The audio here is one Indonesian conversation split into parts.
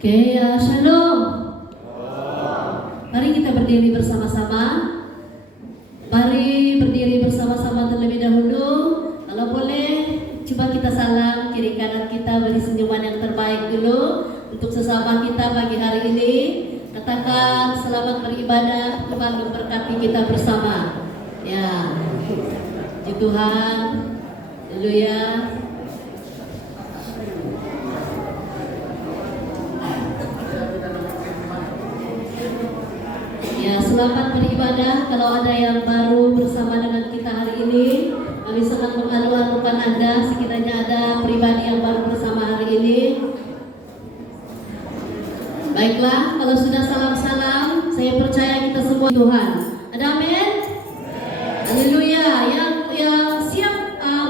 Oke ya, Shalom. Mari kita berdiri bersama-sama. Mari berdiri bersama-sama terlebih dahulu. Kalau boleh, coba kita salam kiri kanan kita, beri senyuman yang terbaik dulu untuk sesama kita pagi hari ini. Katakan selamat beribadah, Tuhan memberkati kita bersama. Ya, puji Tuhan. Haleluya. Ya, selamat beribadah. Kalau ada yang baru bersama dengan kita hari ini, kami sangat mengalu-alukan Anda sekiranya ada pribadi yang baru bersama hari ini. Baiklah, kalau sudah salam-salam, saya percaya kita semua Tuhan. Ada amin? Haleluya. Yang siap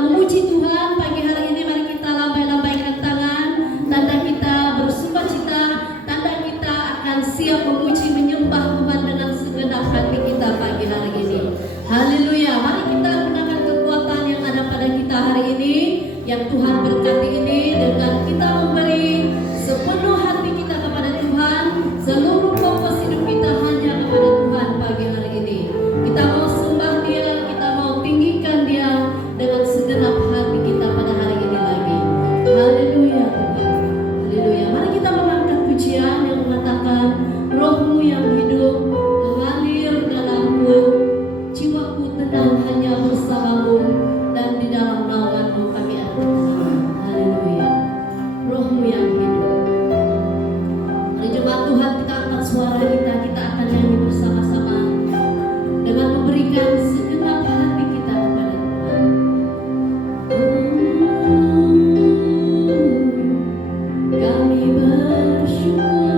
memuji Tuhan pagi hari ini, mari kita lambai-lambaikan tangan, tanda kita bersukacita, tanda kita akan siap memuji menyembah Tuhan dengan segenap hati kita pagi hari ini. Haleluya. Mari kita gunakan kekuatan yang ada pada kita hari ini, yang Tuhan berkati ini, dengan kita memberi sepenuh hati kita kepada Tuhan, seluruh fokus hidup kita hanya kepada Tuhan pagi hari ini. Kita mau sembah Dia, kita mau tinggikan Dia dengan segenap hati kita pada hari ini lagi. Haleluya Tuhan. Haleluya. Mari kita mengangkat pujian yang mengatakan, Roh-Mu yang hidup mengalir dalamku, jiwaku tenang hanya bersamamu, dan di dalam naungan-Mu kami ada tenang. Haleluya. Roh-Mu yang hidup. Mari jemaat Tuhan, kita angkat suara kita akan nyanyi bersama-sama dengan memberikan segenap hati kita kepada Tuhan. Kami bersyukur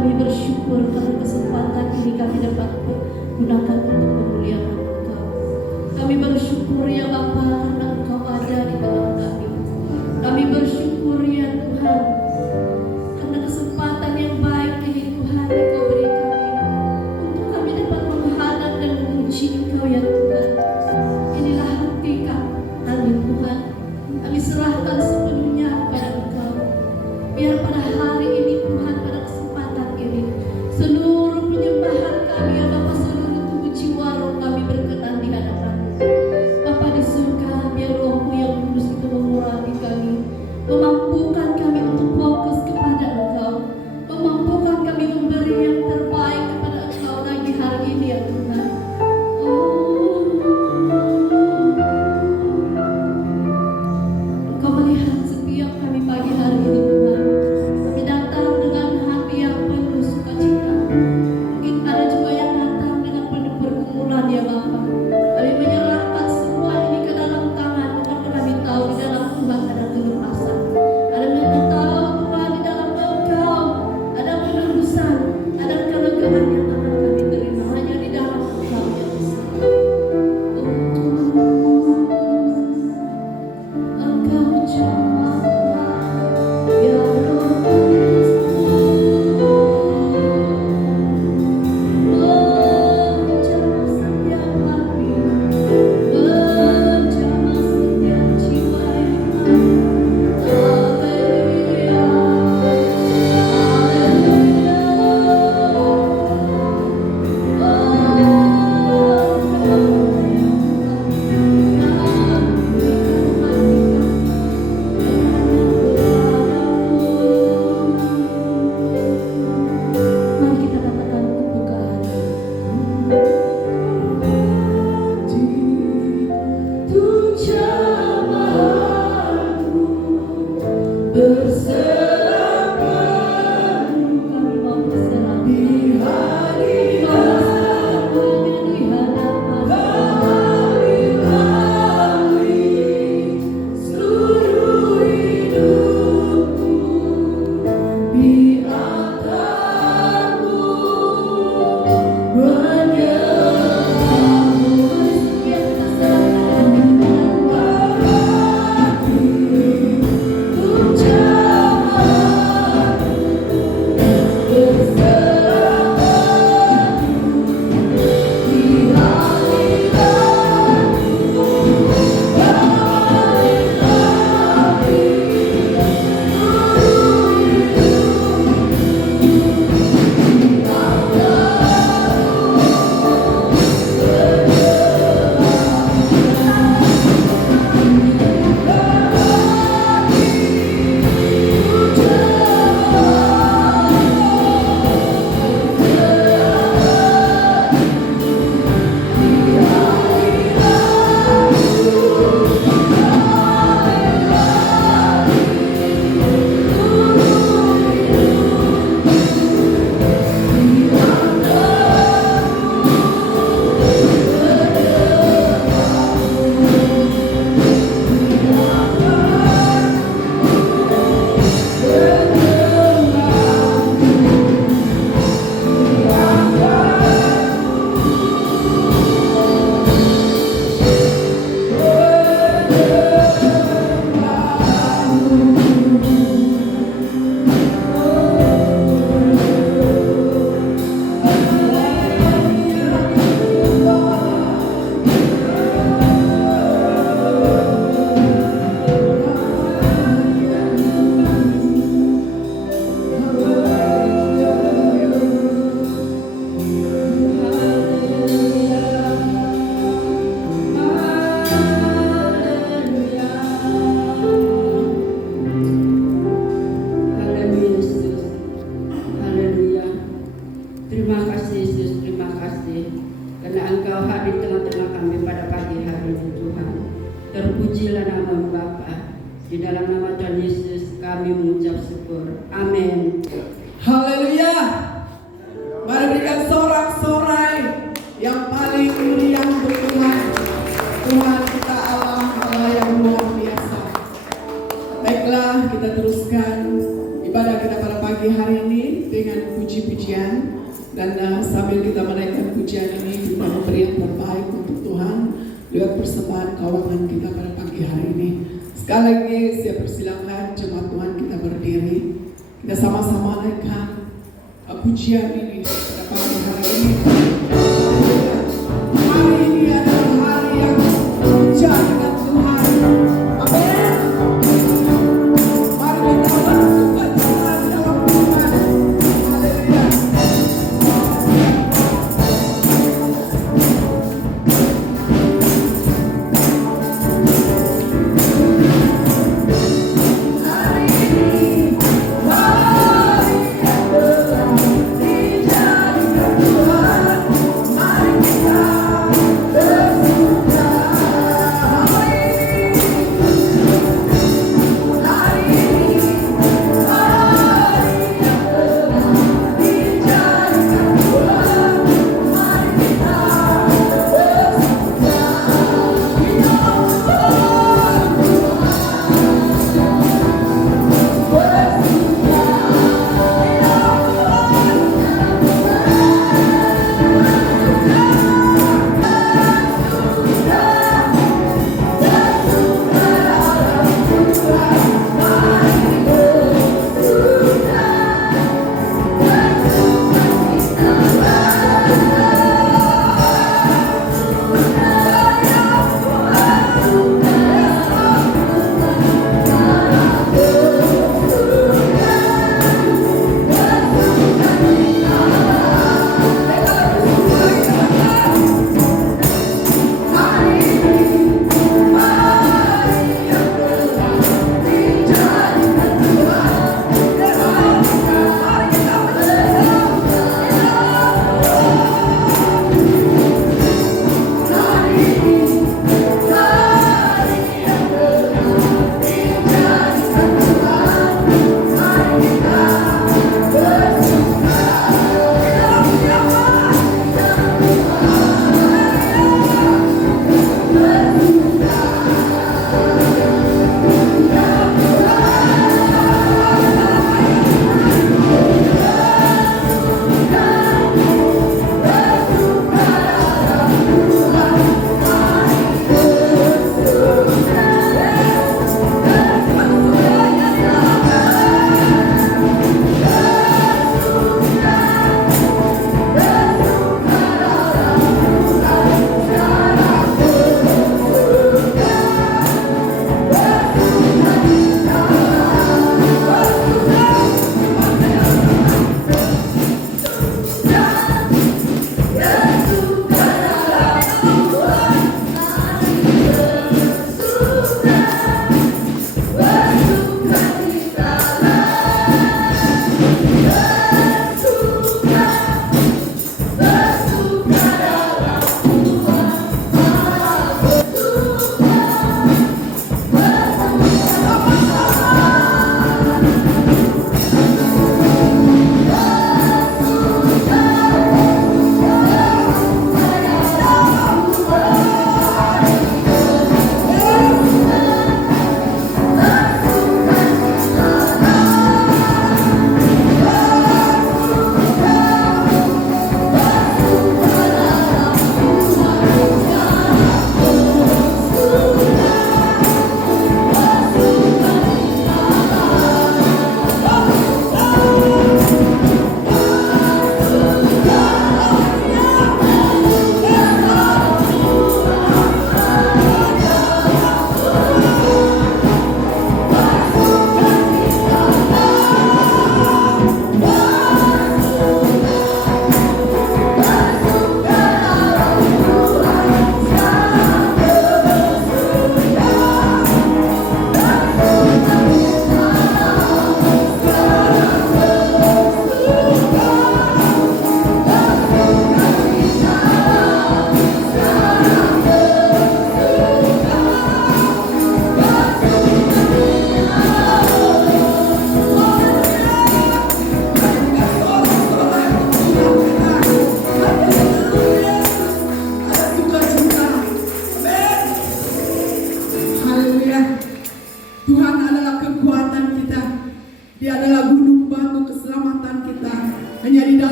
Kami bersyukur karena kesempatan ini kami dapat gunakan untuk memuliakan Engkau. ya Tuhan. Inilah hati kami Tuhan. Kami serahkan sepenuhnya kepada Engkau. Biar pada hari ini Tuhan, pada kesempatan ini, seluruh penyembahan kami ya Bapa, seluruh tubuh jiwa roh kami berkenan di hadapan-Mu. Bapa di surga, biar Roh-Mu yang kudus itu mengurapi kami, memampukan kami untuk fokus kepada Engkau, memampukan kami memberi yang terbaik kepada Engkau lagi hari ini ya Tuhan. Engkau melihat setiap kami pagi hari ini Tuhan. Kami datang dengan hati yang penuh sukacita. Mungkin ada juga yang datang dengan penuh pergumulan ya Bapa. Kami menyerahkan semua ini ke dalam tangan, karena kami tahu di dalam Tuhan ada kelepasan. Ada kami tahu Tuhan di dalam Engkau ada penebusan, ada kelegaan yang akan kami terima hanya di dalam Engkau ya Tuhan. Engkau cuma ya Roh Kudus, menjamah setiap hati, menjamah setiap jiwa yang ada. Haleluya, mari kita katakan kebukaan. Tuh jamaahmu berserah penuh, kami mau berserah di hadirat di hadapan seluruh hidupku di altarmu menyembahmu. Setiap kita serahkan untuk jamaahmu berserah di Terima kasih Yesus, terima kasih karena Engkau hadir tengah-tengah kami pada pagi hari ini Tuhan. Terpujilah nama Bapa. Di dalam nama Tuhan Yesus kami mengucap syukur. Amin. Haleluya. Mari berikan sorak-sorai yang paling meriah untuk Tuhan. Tuhan kita Allah yang luar biasa. Baiklah, kita teruskan ibadah kita pada pagi hari ini dengan puji-pujian. Dan sambil kita menaikkan pujian ini, kita memberi yang terbaik untuk Tuhan lewat persembahan keuangan kita pada pagi hari ini. Sekali lagi saya persilakan jemaat Tuhan kita berdiri. Kita sama-sama naikkan pujian ini pada pagi hari ini. Hari ini ada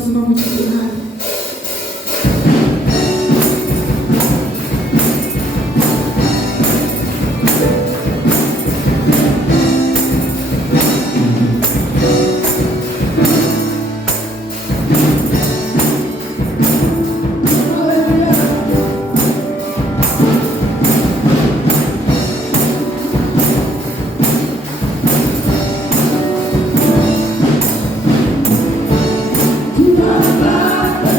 terus memuji Tuhan. Tuhan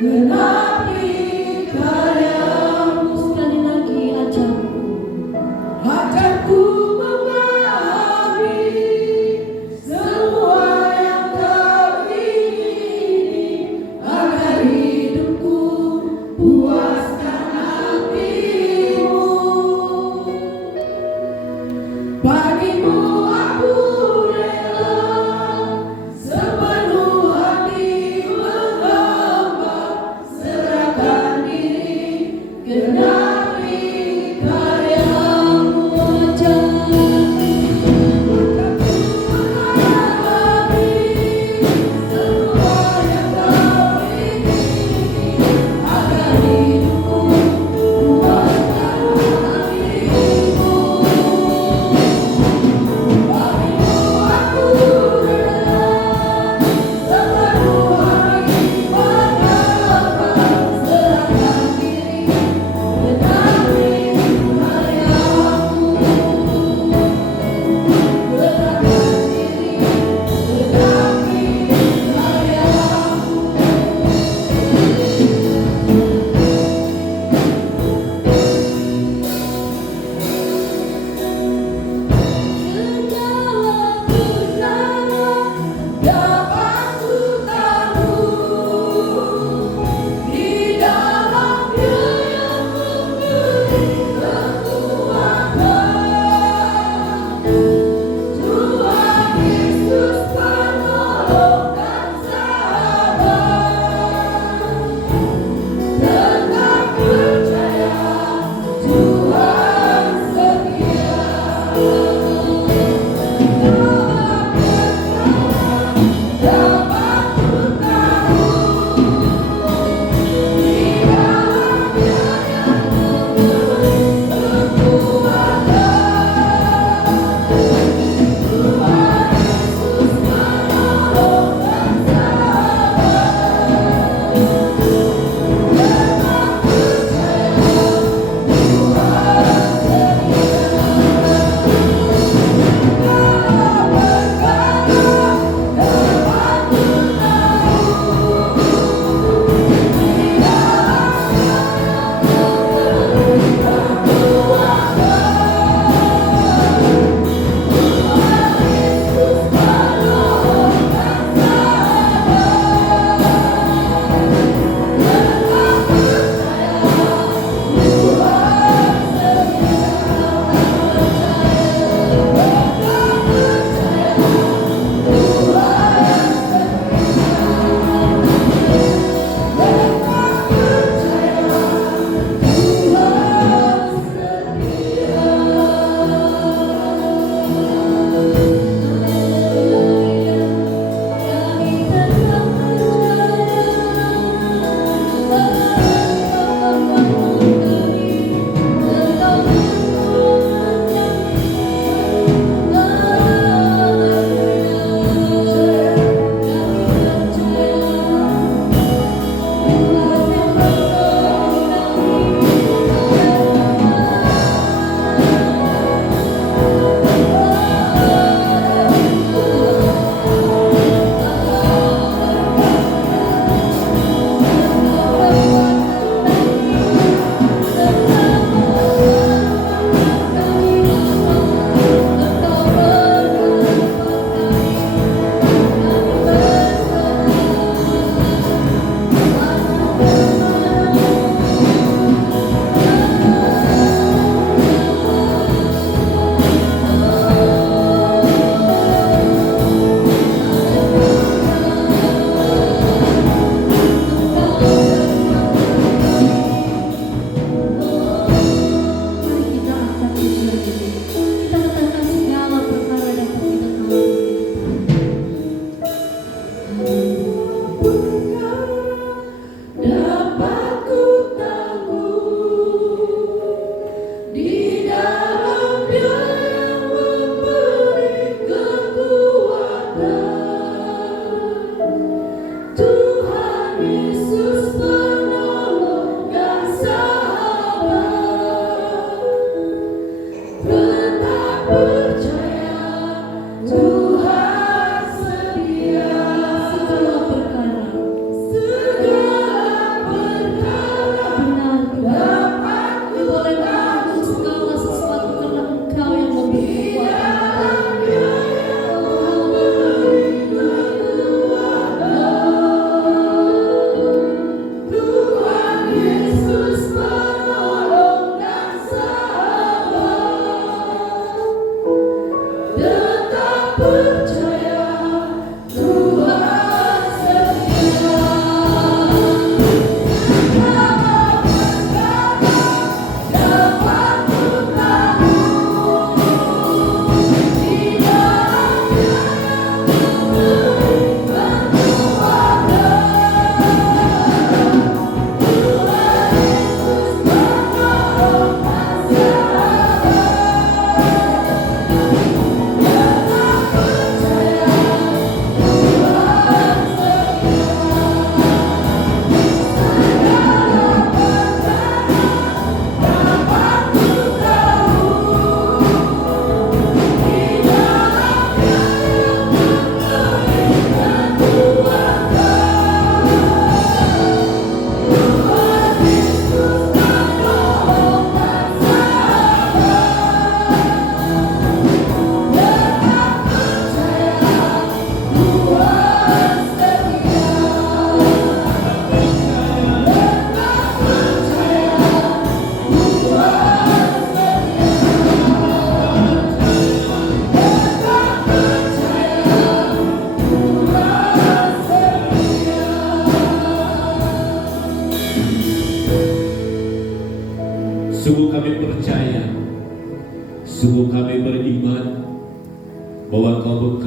genapi karyamu. Sekali lagi ajarku. Ajarku memahami semua yang kau ingini, agar hidupku puaskan hatimu. Bagimu aku rela sepenuh hati menghamba, serahkan diri genapi karyamu.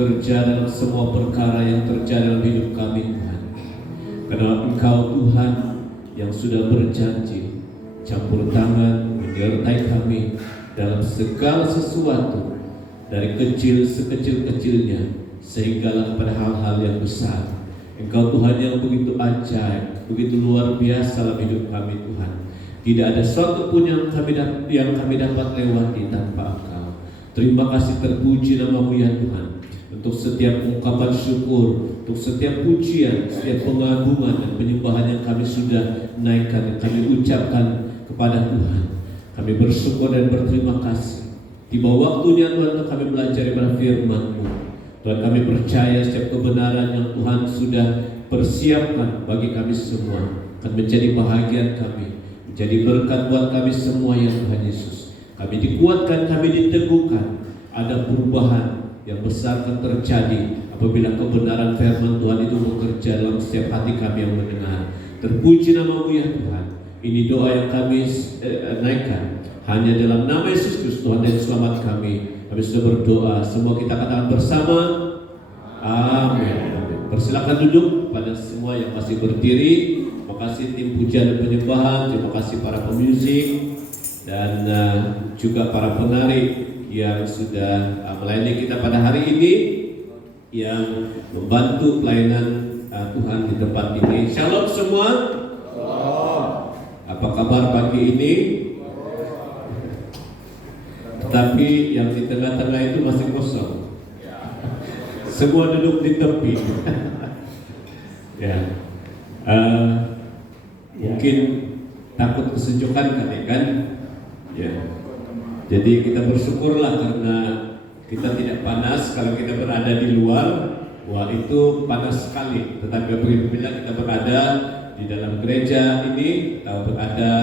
bekerja dalam semua perkara yang terjadi dalam hidup kami Tuhan. Karena Engkau Tuhan yang sudah berjanji campur tangan menyertai kami dalam segala sesuatu, dari kecil sekecil-kecilnya sehinggalah pada hal-hal yang besar. Engkau Tuhan yang begitu ajaib, begitu luar biasa dalam hidup kami Tuhan. Tidak ada suatu pun yang kami dapat lewati tanpa Engkau. Terima kasih, terpuji nama-Mu ya Tuhan, untuk setiap ungkapan syukur, untuk setiap pujian, setiap pengagungan dan penyembahan yang kami sudah naikkan, yang kami ucapkan kepada Tuhan. Kami bersyukur dan berterima kasih. Tiba waktunya Tuhan untuk kami belajar daripada firman-Mu. Tuhan, kami percaya setiap kebenaran yang Tuhan sudah persiapkan bagi kami semua akan menjadi bahagian kami, menjadi berkat buat kami semua ya Tuhan Yesus. Kami dikuatkan, kami diteguhkan. Ada perubahan yang besar akan terjadi apabila kebenaran firman Tuhan itu bekerja dalam setiap hati kami yang mendengar. Terpuji nama-Mu ya Tuhan. Ini doa yang kami naikkan hanya dalam nama Yesus Kristus Tuhan dan Selamat kami. Kami sudah berdoa. Semua kita katakan bersama. Amin. Persilakan duduk pada semua yang masih berdiri. Terima kasih tim pujian dan penyembahan. Terima kasih para pemusik dan juga para penari yang sudah melayani kita pada hari ini, yang membantu pelayanan Tuhan di tempat ini. Shalom semua. Apa kabar pagi ini? Tapi yang di tengah-tengah itu masih kosong. Semua duduk di tepi. Ya, mungkin takut kesejukan kali kan? Ya. Jadi kita bersyukurlah karena kita tidak panas. Kalau kita berada di luar, wah itu panas sekali. Tetapi apabila kita berada di dalam gereja ini, kita berada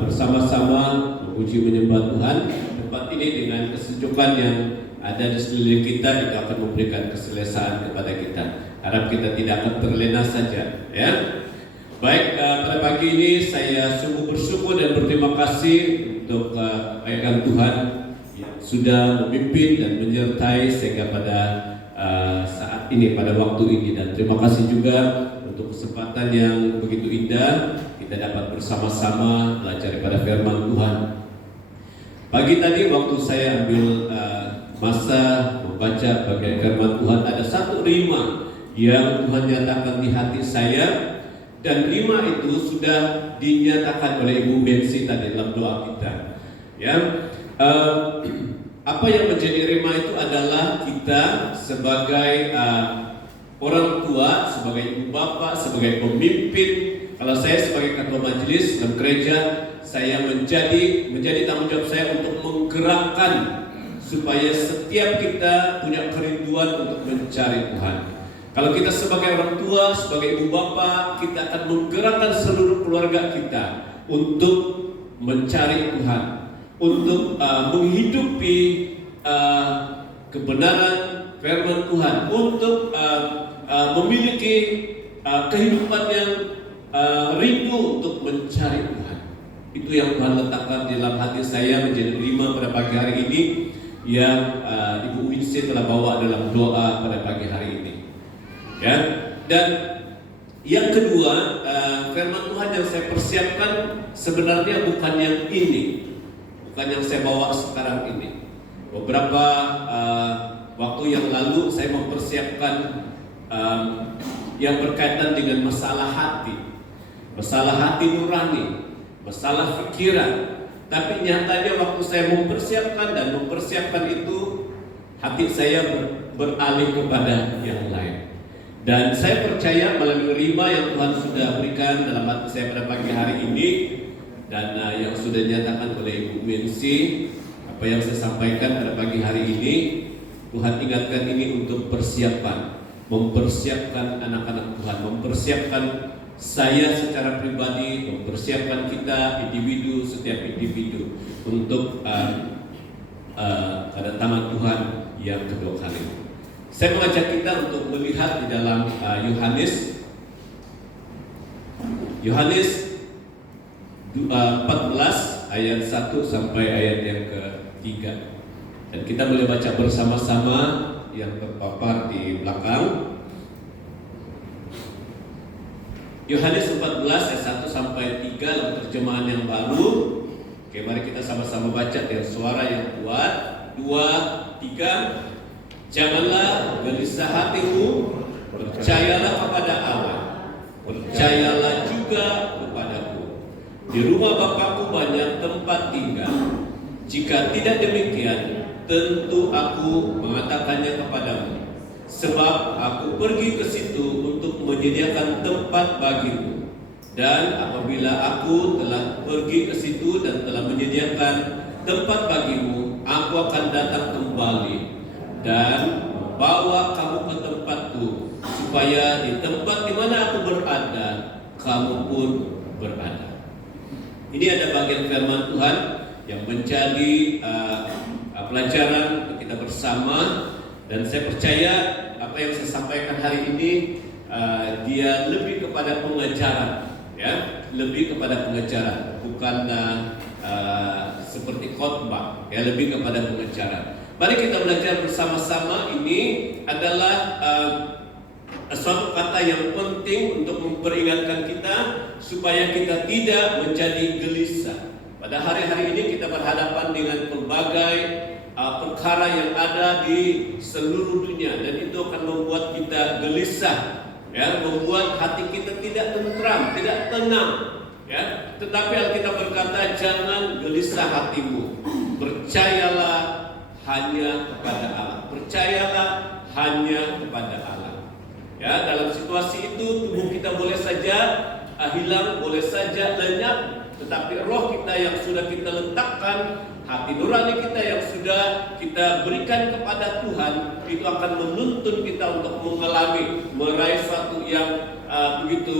bersama-sama memuji menyembah Tuhan, tempat ini dengan kesejukan yang ada di sekeliling kita itu akan memberikan keselesaan kepada kita. Harap kita tidak akan terlena saja, ya. Baik, pada pagi ini saya sungguh bersyukur dan berterima kasih untuk rekan Tuhan yang sudah memimpin dan menyertai sehingga pada saat ini, pada waktu ini. Dan terima kasih juga untuk kesempatan yang begitu indah kita dapat bersama-sama belajar daripada firman Tuhan. Pagi tadi waktu saya ambil masa membaca bagian firman Tuhan, ada satu rima yang Tuhan nyatakan di hati saya, dan rima itu sudah dinyatakan oleh Ibu Bensi tadi dalam doa kita. Ya, apa yang menjadi rima itu adalah kita sebagai orang tua, sebagai ibu bapak, sebagai pemimpin. Kalau saya sebagai ketua majelis dalam gereja, saya menjadi tanggung jawab saya untuk menggerakkan supaya setiap kita punya kerinduan untuk mencari Tuhan. Kalau kita sebagai orang tua, sebagai ibu bapak, kita akan menggerakkan seluruh keluarga kita untuk mencari Tuhan, untuk menghidupi kebenaran firman Tuhan, untuk memiliki kehidupan yang rindu untuk mencari Tuhan. Itu yang Tuhan letakkan di dalam hati saya menjadi rima pada pagi hari ini, yang Ibu Winsi telah bawa dalam doa pada pagi hari ini. Ya, dan yang kedua, firman Tuhan yang saya persiapkan sebenarnya bukan yang ini, bukan yang saya bawa sekarang ini. Beberapa waktu yang lalu saya mempersiapkan yang berkaitan dengan masalah hati nurani, masalah pikiran. Tapi nyatanya waktu saya mempersiapkan itu, hati saya beralih kepada yang lain. Dan saya percaya melalui rima yang Tuhan sudah berikan dalam hati saya pada pagi hari ini, dan yang sudah dinyatakan oleh Ibu Mensi, apa yang saya sampaikan pada pagi hari ini, Tuhan ingatkan ini untuk mempersiapkan anak-anak Tuhan, mempersiapkan saya secara pribadi, mempersiapkan kita setiap individu untuk kedatangan Tuhan yang kedua kali. Saya mengajak kita untuk melihat di dalam Yohanes 14 ayat 1 sampai ayat yang ke-3. Dan kita boleh baca bersama-sama yang terpapar di belakang. Yohanes 14 ayat 1 sampai 3 dalam terjemahan yang baru. Oke, mari kita sama-sama baca dengan suara yang kuat. 2, 3. Janganlah gelisah hatimu, percayalah kepada Allah, percayalah juga kepadaku. Di rumah Bapakku banyak tempat tinggal. Jika tidak demikian, tentu aku mengatakannya kepadamu. Sebab aku pergi ke situ untuk menyediakan tempat bagimu. Dan apabila aku telah pergi ke situ dan telah menyediakan tempat bagimu, aku akan datang kembali dan membawa kamu ke tempatku, supaya di tempat di mana aku berada, kamu pun berada. Ini ada bagian firman Tuhan yang menjadi pelajaran untuk kita bersama, dan saya percaya apa yang saya sampaikan hari ini dia lebih kepada pengajaran, ya, lebih kepada pengajaran, bukan seperti khotbah, ya, lebih kepada pengajaran. Mari kita belajar bersama-sama. Ini adalah suatu kata yang penting untuk memperingatkan kita supaya kita tidak menjadi gelisah. Pada hari-hari ini kita berhadapan dengan berbagai perkara yang ada di seluruh dunia, dan itu akan membuat kita gelisah, ya, membuat hati kita tidak tentram, tidak tenang, ya. Tetapi Alkitab berkata, jangan gelisah hatimu, percayalah hanya kepada Allah, percayalah hanya kepada Allah. Ya, dalam situasi itu tubuh kita boleh saja hilang, boleh saja lenyap, tetapi roh kita yang sudah kita letakkan, hati nurani kita yang sudah kita berikan kepada Tuhan, itu akan menuntun kita untuk mengalami, meraih sesuatu yang begitu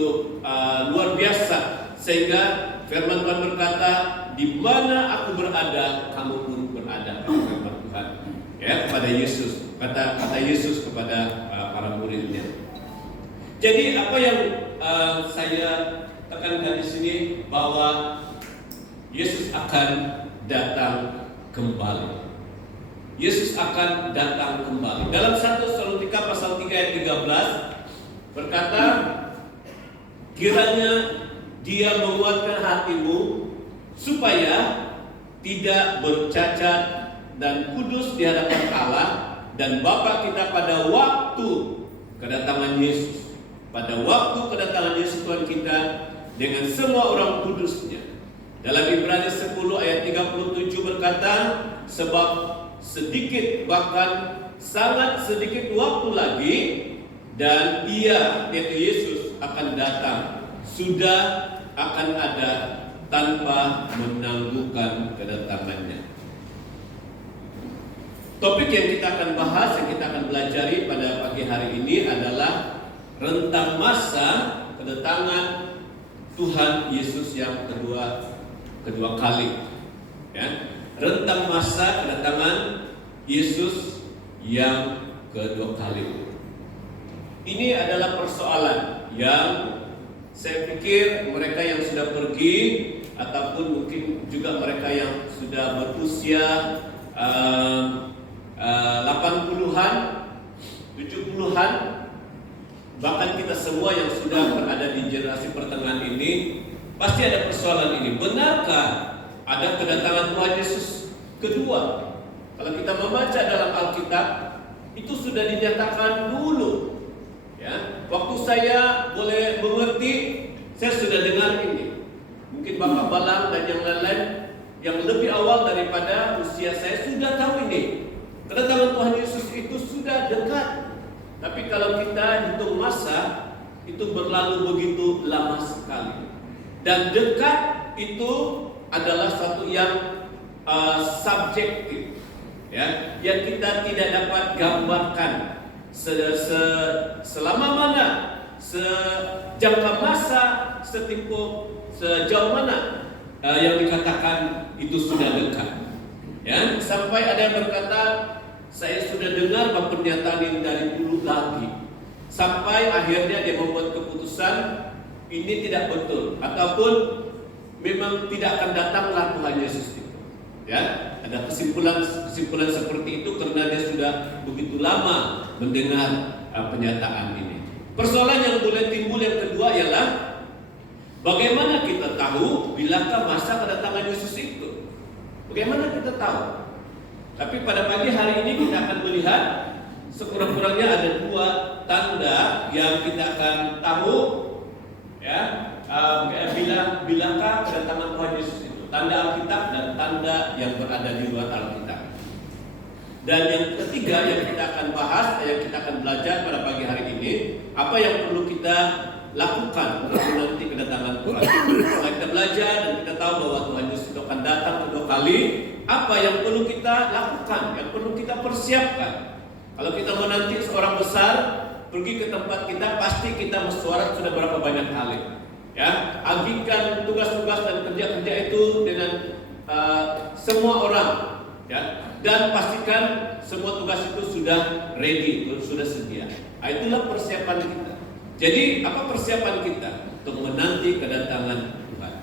luar biasa. Sehingga firman Tuhan berkata, di mana aku berada, kamu pun berada. Firman Tuhan, ya, kepada Yesus, kata Yesus kepada para muridnya. Jadi apa yang saya tekankan di sini, bahwa Yesus akan datang kembali. Yesus akan datang kembali. Dalam 1 Tesalonika pasal 3 ayat 13 berkata, kiranya Dia menguatkan hatimu supaya tidak bercacat dan kudus di hadapan Allah dan Bapa kita pada waktu kedatangan Yesus. Pada waktu kedatangan Yesus Tuhan kita dengan semua orang kudusnya. Dalam Ibrani 10 ayat 37 berkata, sebab sedikit, bahkan sangat sedikit waktu lagi, dan Dia, yaitu Yesus, akan datang, sudah akan ada tanpa menangguhkan kedatangannya. Topik yang kita akan bahas, yang kita akan pelajari pada pagi hari ini adalah rentang masa kedatangan Tuhan Yesus yang kedua kali, ya. Rentang masa kedatangan Yesus yang kedua kali. Ini adalah persoalan yang saya pikir mereka yang sudah pergi, ataupun mungkin juga mereka yang sudah berusia 80-an, 70-an, bahkan kita semua yang sudah berada di generasi pertengahan ini, pasti ada persoalan ini. Benarkah ada kedatangan Tuhan Yesus kedua? Kalau kita membaca dalam Alkitab, itu sudah dinyatakan dulu. Ya, waktu saya boleh mengerti, saya sudah dengar ini. Mungkin Bapak Balang dan yang lain-lain yang lebih awal daripada usia saya sudah tahu ini. Kedatangan Tuhan Yesus itu sudah dekat. Tapi kalau kita hitung masa, itu berlalu begitu lama sekali. Dan dekat itu adalah satu yang subjektif, ya, yang kita tidak dapat gambarkan selama mana, sejangka masa, sejauh mana yang dikatakan itu sudah dekat. Ya, sampai ada yang berkata, saya sudah dengar pernyataan ini dari dulu lagi. Sampai akhirnya dia membuat keputusan ini tidak betul, ataupun memang tidak akan datanglah Tuhan Yesus itu. Ya, ada kesimpulan seperti itu karena dia sudah begitu lama mendengar penyataan ini. Persoalan yang boleh timbul yang kedua ialah bagaimana kita tahu bilakah masa kedatangan Yesus itu? Bagaimana kita tahu? Tapi pada pagi hari ini kita akan melihat sekurang-kurangnya ada 2 tanda yang kita akan tahu, ya, bilakah kedatangan Tuhan Yesus itu. Tanda Alkitab dan tanda yang berada di luar Alkitab. Dan yang ketiga yang kita akan bahas, yang kita akan belajar pada pagi hari ini, apa yang perlu kita lakukan nanti kedatangan Tuhan. Setelah kita belajar dan kita tahu bahwa Tuhan Yesus itu akan datang kedua kali, apa yang perlu kita lakukan, yang perlu kita persiapkan. Kalau kita menanti seorang besar pergi ke tempat kita, pasti kita mesyuarat sudah berapa banyak kali. Ya, agihkan tugas-tugas dan kerja-kerja itu dengan semua orang, ya, dan pastikan semua tugas itu sudah ready, sudah sedia. Itulah persiapan kita. Jadi apa persiapan kita untuk menanti kedatangan Tuhan?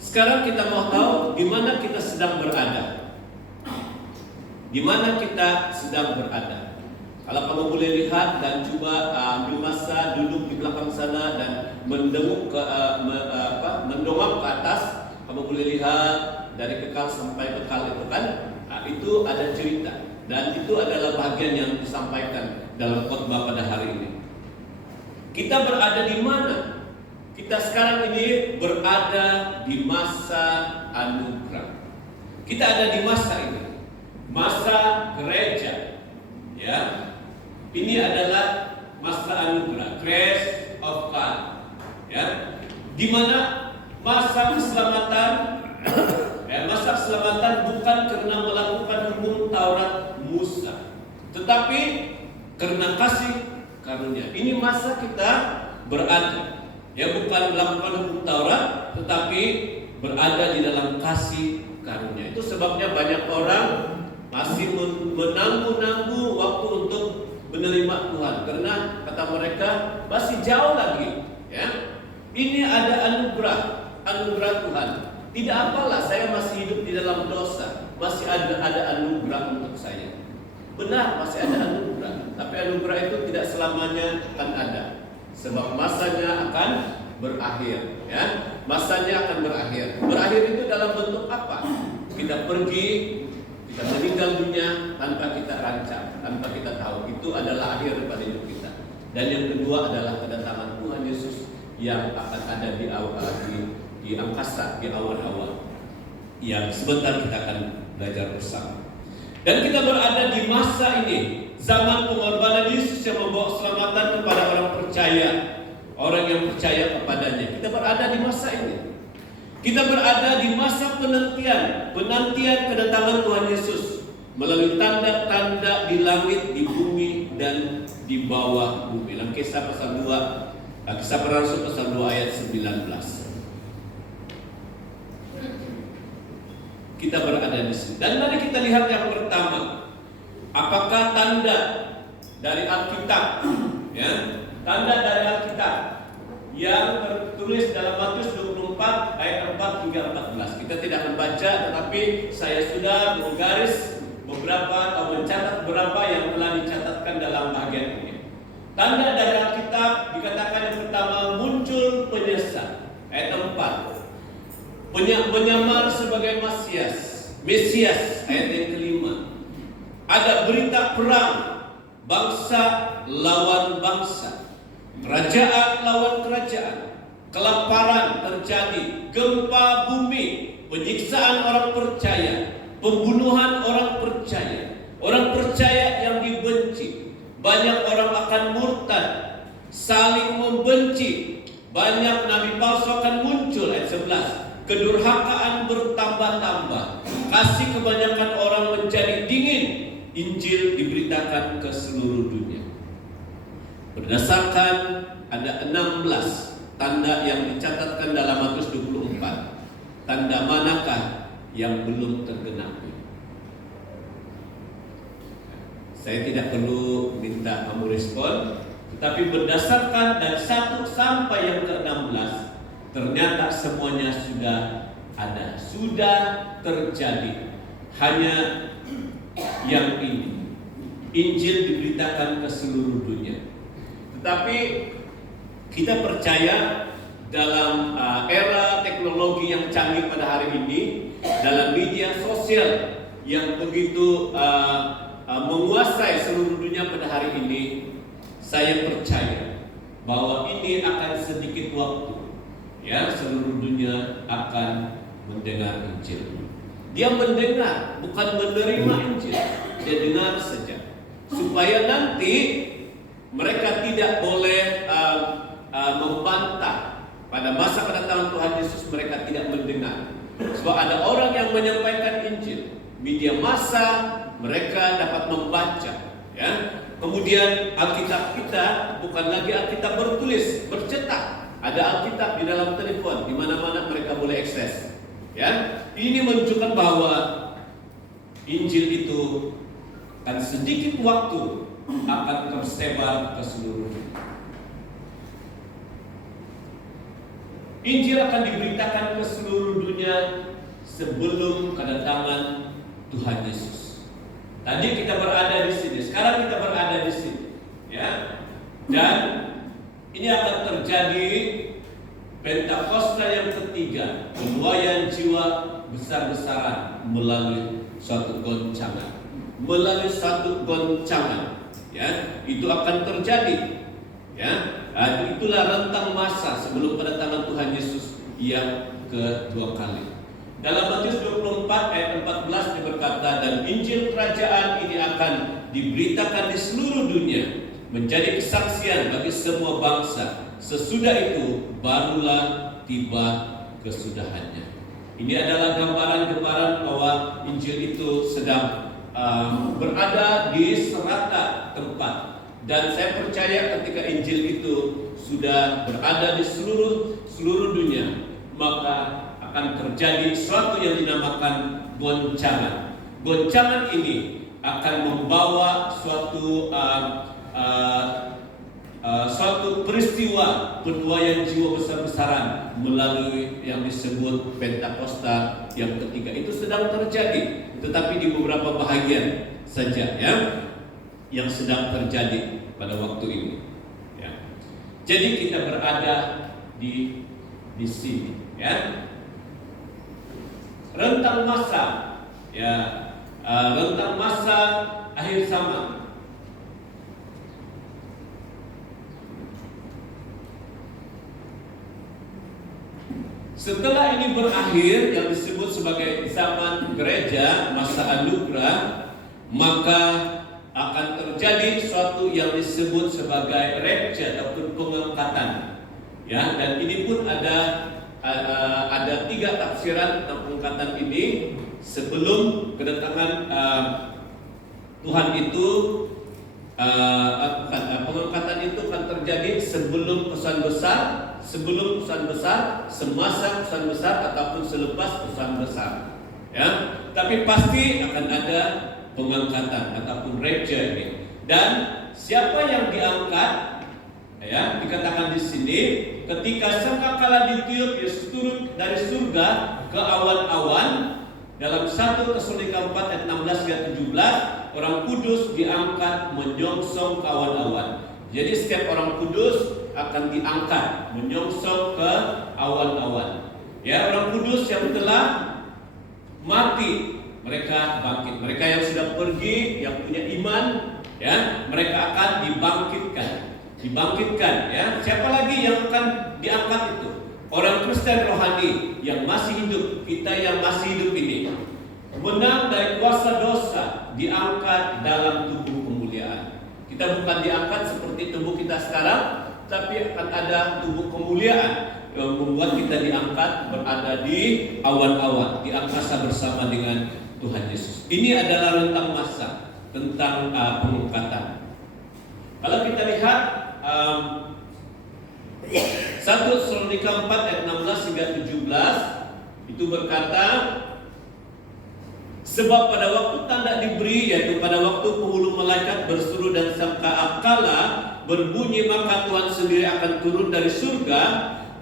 Sekarang kita mau tahu di mana kita sedang berada. Di mana kita sedang berada. Kalau kamu boleh lihat dan coba ambil masa duduk di belakang sana dan mendongak ke atas, kamu boleh lihat dari kekal sampai kekal itu kan, itu ada cerita dan itu adalah bagian yang disampaikan dalam khotbah pada hari ini. Kita berada di mana? Kita sekarang ini berada di masa anugerah. Kita ada di masa ini, masa gereja, ya. Ini adalah masa anugerah, grace of God, ya. Di mana masa keselamatan, masa keselamatan bukan karena melakukan hukum Taurat Musa, tetapi karena kasih karunia. Ini masa kita berada, ya, bukan melakukan hukum Taurat, tetapi berada di dalam kasih karunia. Itu sebabnya banyak orang masih menanggu-nanggu waktu untuk menerima Tuhan karena kata mereka masih jauh lagi, ya. Ini ada anugerah Tuhan. Tidak apalah, saya masih hidup di dalam dosa, masih ada anugerah untuk saya. Benar, masih ada anugerah, tapi anugerah itu tidak selamanya akan ada, sebab masanya akan berakhir, ya. Masanya akan berakhir. Berakhir itu dalam bentuk apa? Kita pergi, kita meninggal dunia tanpa kita rancang, tanpa kita tahu. Itu adalah akhir daripada hidup kita. Dan yang kedua adalah kedatangan Tuhan Yesus yang akan ada di angkasa, di awan-awan, yang sebentar kita akan belajar bersama. Dan kita berada di masa ini, zaman pengorbanan Yesus yang membawa keselamatan kepada orang percaya, orang yang percaya kepadanya. Kita berada di masa ini. Kita berada di masa penantian kedatangan Tuhan Yesus melalui tanda-tanda di langit, di bumi, dan di bawah bumi. Dalam Kisah pasal 2, Kisah Para Rasul pasal 2 ayat 19. Kita berada di sini. Dan mari kita lihat yang pertama. Apakah tanda dari Alkitab? Ya, tanda dari Alkitab yang tertulis dalam Matius 24 ayat 4 hingga 14. Kita tidak membaca, tetapi saya sudah menggaris beberapa atau mencatat beberapa yang telah dicatatkan dalam bagian ini. Tanda dari Alkitab dikatakan yang pertama, muncul penyesat. Ayat 4. Menyamar sebagai Mesias. Ayat yang kelima. Ada berita perang, bangsa lawan bangsa, kerajaan lawan kerajaan, kelaparan terjadi, gempa bumi, penyiksaan orang percaya, pembunuhan orang percaya yang dibenci, banyak orang akan murtad, saling membenci, banyak nabi palsu akan muncul. Ayat 11. Kedurhakaan bertambah-tambah, kasih kebanyakan orang menjadi dingin, Injil diberitakan ke seluruh dunia. Berdasarkan ada 16 tanda yang dicatatkan dalam Matius 24. Tanda manakah yang belum tergenapi? Saya tidak perlu minta kamu respon, tetapi berdasarkan dari 1 sampai yang ke-16, ternyata semuanya sudah ada, sudah terjadi. Hanya yang ini, Injil diberitakan ke seluruh dunia. Tetapi kita percaya dalam era teknologi yang canggih pada hari ini, dalam media sosial yang begitu menguasai seluruh dunia pada hari ini, saya percaya bahwa ini akan sedikit waktu, ya, seluruh dunia akan mendengar Injil. Dia mendengar, bukan menerima Injil. Dia dengar saja, supaya nanti mereka tidak boleh membantah pada masa kedatangan Tuhan Yesus. Mereka tidak mendengar, sebab ada orang yang menyampaikan Injil, media massa, mereka dapat membaca, ya. Kemudian Alkitab kita bukan lagi Alkitab bertulis, bercetak. Ada Alkitab di dalam telepon, di mana-mana mereka boleh akses. Ya, ini menunjukkan bahwa Injil itu kan sedikit waktu akan tersebar ke seluruh dunia. Injil akan diberitakan ke seluruh dunia sebelum kedatangan Tuhan Yesus. Tadi kita berada di sini, sekarang kita berada di sini, ya. Dan ini akan terjadi Pentakosta yang ketiga, penuaian jiwa besar-besaran melalui suatu goncangan. Melalui suatu goncangan, ya, itu akan terjadi, ya. Itulah rentang masa sebelum kedatangan Tuhan Yesus yang kedua kali. Dalam Matius 24 ayat 14 berkata, dan Injil kerajaan ini akan diberitakan di seluruh dunia, menjadi kesaksian bagi semua bangsa. Sesudah itu barulah tiba kesudahannya. Ini adalah gambaran-gambaran bahwa Injil itu sedang berada di serata tempat. Dan saya percaya ketika Injil itu sudah berada di seluruh dunia, maka akan terjadi sesuatu yang dinamakan goncangan. Goncangan ini akan membawa suatu peristiwa penuaian jiwa besar-besaran melalui yang disebut Pentakosta yang ketiga. Itu sedang terjadi, tetapi di beberapa bahagian saja, ya, yang sedang terjadi pada waktu ini, ya. Jadi kita berada di sini, ya. Rentang masa, ya, rentang masa akhir zaman. Setelah ini berakhir, yang disebut sebagai zaman gereja, masa anugerah, maka akan terjadi sesuatu yang disebut sebagai rapture ataupun pengangkatan, ya. Dan ini pun ada 3 tafsiran tentang pengangkatan ini. Sebelum kedatangan Tuhan itu, pengangkatan itu akan terjadi sebelum pesan besar, semasa pesan besar, ataupun selepas pesan besar, ya. Tapi pasti akan ada pengangkatan ataupun rapture ini. Dan siapa yang diangkat, ya, dikatakan di sini, ketika sangkakala ditiup Yesus turun dari surga ke awan-awan. Dalam 1 Tesalonika 4 ayat 16 hingga 17, orang kudus diangkat menyongsong ke awan-awan. Jadi setiap orang kudus akan diangkat menyongsong ke awan-awan. Ya, orang kudus yang telah mati, mereka bangkit. Mereka yang sudah pergi, yang punya iman, ya, mereka akan dibangkitkan, ya. Siapa lagi yang akan diangkat itu? Orang Kristen rohani yang masih hidup, kita yang masih hidup ini, menang dari kuasa dosa, diangkat dalam tubuh kemuliaan. Kita bukan diangkat seperti tubuh kita sekarang, tapi akan ada tubuh kemuliaan yang membuat kita diangkat berada di awan-awan, di angkasa bersama dengan Tuhan Yesus. Ini adalah rentang masa tentang pengangkatan. Kalau kita lihat 1 Tesalonika 4 ayat 16 hingga 17, itu berkata, sebab pada waktu tanda diberi, yaitu pada waktu penghulu malaikat berseru dan sangka akala berbunyi, maka Tuhan sendiri akan turun dari surga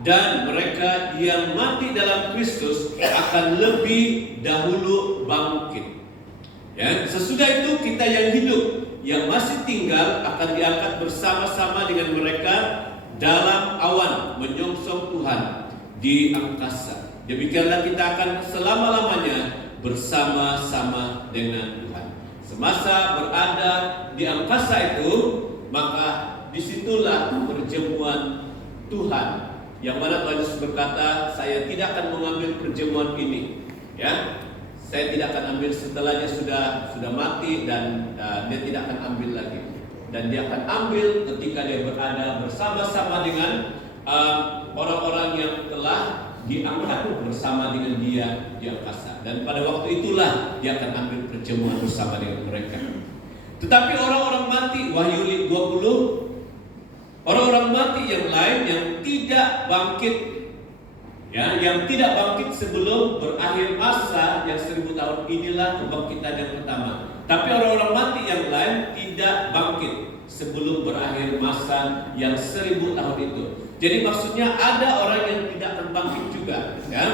dan mereka yang mati dalam Kristus akan lebih dahulu bangkit. Ya, sesudah itu kita yang hidup, yang masih tinggal akan diangkat bersama-sama dengan mereka dalam awan menyongsong Tuhan di angkasa. Demikianlah kita akan selama-lamanya bersama-sama dengan Tuhan. Semasa berada di angkasa itu, maka disitulah perjamuan Tuhan. Yang mana Tuhan Yesus berkata, saya tidak akan mengambil perjamuan ini, ya, saya tidak akan ambil setelah dia sudah mati, dan dia tidak akan ambil lagi, dan dia akan ambil ketika dia berada bersama-sama dengan orang-orang yang telah diangkat bersama dengan dia di angkasa, dan pada waktu itulah dia akan ambil perjamuan bersama dengan mereka. Tetapi orang-orang mati, Wahyu 20, orang-orang mati yang lain yang tidak bangkit, ya, yang tidak bangkit sebelum berakhir masa yang 1000 tahun, inilah kebangkitan yang pertama. Tapi orang-orang mati yang lain tidak bangkit sebelum berakhir masa yang 1000 tahun itu. Jadi maksudnya ada orang yang tidak akan bangkit juga, ya,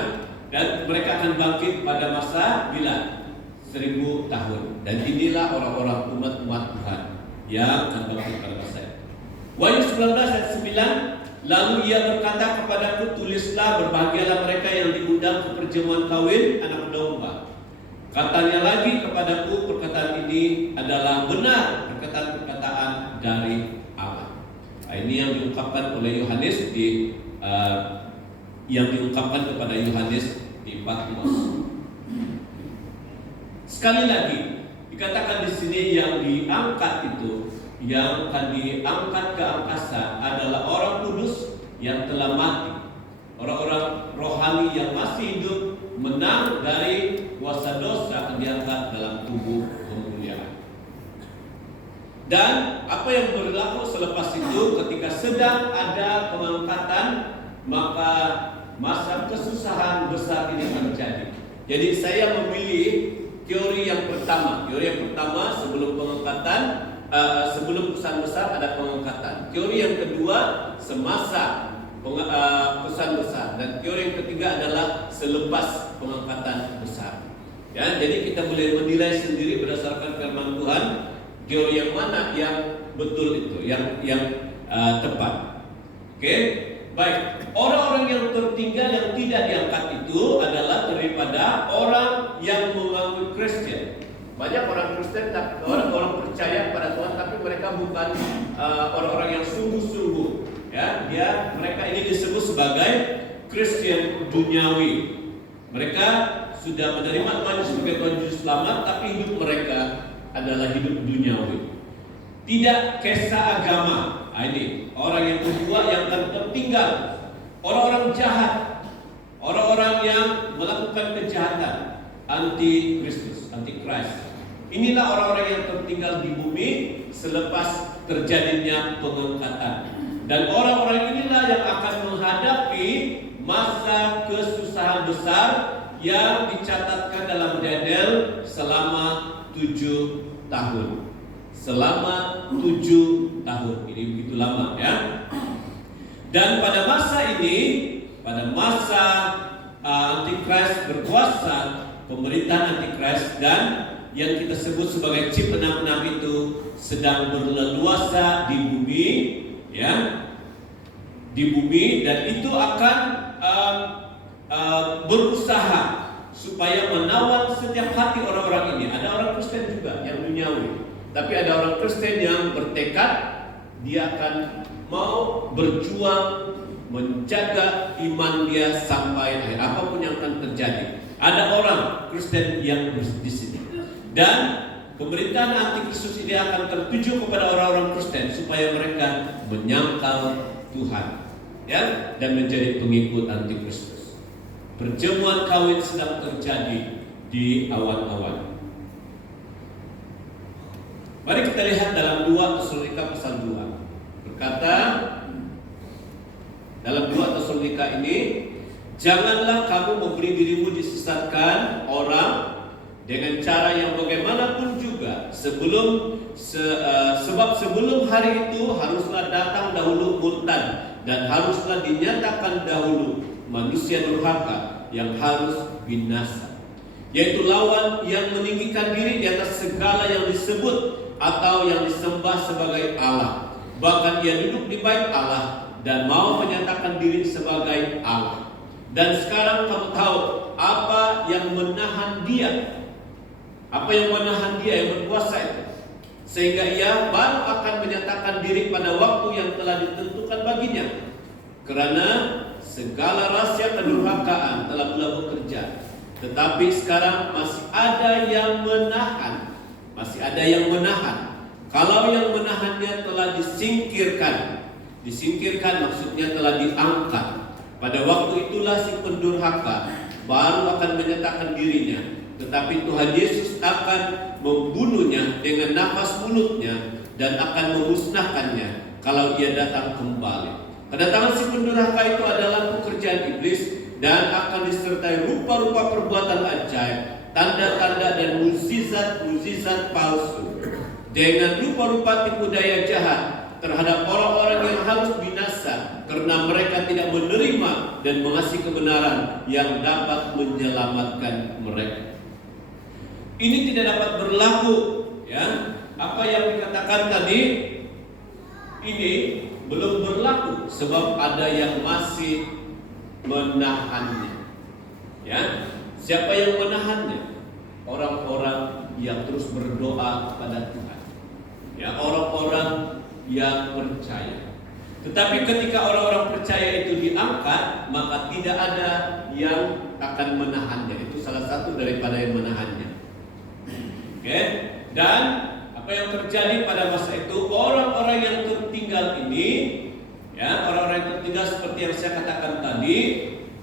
dan mereka akan bangkit pada masa bila 1000 tahun. Dan inilah orang-orang umat Tuhan yang akan bangkit pada masa itu. Wahyu 19 ayat 9, lalu ia berkata kepadaku, tulislah, berbahagialah mereka yang diundang ke perjamuan kawin anak domba. Katanya lagi kepadaku, perkataan ini adalah benar, perkataan-perkataan dari Allah. Nah, ini yang diungkapkan oleh Yohanes yang diungkapkan kepada Yohanes di Patmos. Sekali lagi dikatakan di sini yang diangkat itu, yang akan diangkat ke angkasa adalah orang kudus yang telah mati, orang-orang rohani yang masih hidup, menang dari kuasa dosa, akan diangkat dalam tubuh kemuliaan. Dan apa yang berlaku selepas itu, ketika sedang ada pengangkatan, maka masa kesusahan besar ini terjadi. Jadi saya memilih teori yang pertama. Teori yang pertama sebelum pengangkatan, sebelum pesan besar ada pengangkatan. Teori yang kedua semasa pesan besar, dan teori yang ketiga adalah selepas pengangkatan besar. Ya, jadi kita boleh menilai sendiri berdasarkan firman Tuhan, teori yang mana yang betul itu, yang tepat. Oke, baik. Orang-orang yang tertinggal yang tidak diangkat itu adalah daripada orang yang mengaku Kristen. Banyak orang Kristen, orang-orang percaya pada Tuhan, tapi mereka bukan orang-orang yang sungguh-sungguh. Ya, mereka ini disebut sebagai Kristen duniawi. Mereka sudah menerima Tuhan sebagai Tuhan Juru Selamat, tapi hidup mereka adalah hidup duniawi. Tidak kisah agama. Ini orang yang kedua yang akan tertinggal. Orang-orang jahat, orang-orang yang melakukan kejahatan, anti Kristus, anti Christ. Inilah orang-orang yang tertinggal di bumi selepas terjadinya pengangkatan. Dan orang-orang inilah yang akan menghadapi masa kesusahan besar yang dicatatkan dalam Daniel selama 7 tahun. Selama 7 tahun. Ini begitu lama, ya. Dan pada masa ini, pada masa Antikris berkuasa, pemerintahan Antikris dan yang kita sebut sebagai chip 66 itu sedang berleluasa di bumi, ya, di bumi, dan itu akan berusaha supaya menawan setiap hati orang-orang ini. Ada orang Kristen juga yang duniawi, tapi ada orang Kristen yang bertekad dia akan mau berjuang menjaga iman dia sampai akhir, apapun yang akan terjadi. Ada orang Kristen yang di sini, dan pemerintahan antikristus ini akan tertuju kepada orang-orang Kristen supaya mereka menyangkal Tuhan, ya, dan menjadi pengikut antikristus. Perjamuan kawin sedang terjadi di awan-awan. Mari kita lihat dalam 2 Tesalonika pasal 2. Berkata dalam 2 Tesalonika ini, janganlah kamu memberi dirimu disesatkan orang dengan cara yang bagaimanapun juga sebelum Sebab sebelum hari itu haruslah datang dahulu murtad, dan haruslah dinyatakan dahulu manusia durhaka yang harus binasa, yaitu lawan yang meninggikan diri di atas segala yang disebut atau yang disembah sebagai Allah. Bahkan ia duduk di bait Allah dan mau menyatakan diri sebagai Allah. Dan sekarang kamu tahu apa yang menahan dia, apa yang menahan dia yang berkuasa itu, sehingga ia baru akan menyatakan diri pada waktu yang telah ditentukan baginya. Karena segala rahasia kedurhakaan telah mulai bekerja, tetapi sekarang masih ada yang menahan. Masih ada yang menahan. Kalau yang menahannya telah disingkirkan maksudnya telah diangkat, pada waktu itulah si pendurhaka baru akan menyatakan dirinya. Tetapi Tuhan Yesus akan membunuhnya dengan nafas mulutnya dan akan memusnahkannya kalau ia datang kembali. Kedatangan si pendurhaka itu adalah pekerjaan iblis dan akan disertai rupa-rupa perbuatan ajaib, tanda-tanda dan mukjizat palsu, dengan rupa-rupa tipu daya jahat terhadap orang-orang yang harus binasa karena mereka tidak menerima dan mengasihi kebenaran yang dapat menyelamatkan mereka. Ini tidak dapat berlaku, ya. Apa yang dikatakan tadi ini belum berlaku sebab ada yang masih menahannya. Ya. Siapa yang menahannya? Orang-orang yang terus berdoa kepada Tuhan. Ya, orang-orang yang percaya. Tetapi ketika orang-orang percaya itu diangkat, maka tidak ada yang akan menahannya. Itu salah satu daripada yang menahannya. Oke, dan apa yang terjadi pada masa itu, orang-orang yang tertinggal ini, ya, orang-orang yang tertinggal seperti yang saya katakan tadi,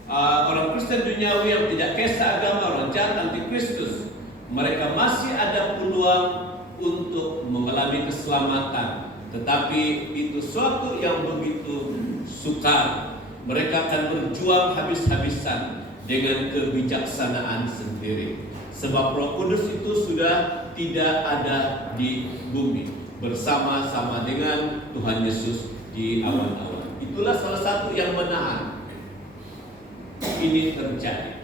orang Kristen duniawi yang tidak kisah agama, orang jahat antikristus, mereka masih ada peluang untuk mengalami keselamatan. Tetapi itu suatu yang begitu sukar. Mereka akan berjuang habis-habisan dengan kebijaksanaan sendiri. Sebab Roh Kudus itu sudah tidak ada di bumi bersama-sama dengan Tuhan Yesus di awan-awan. Itulah salah satu yang menahan ini terjadi.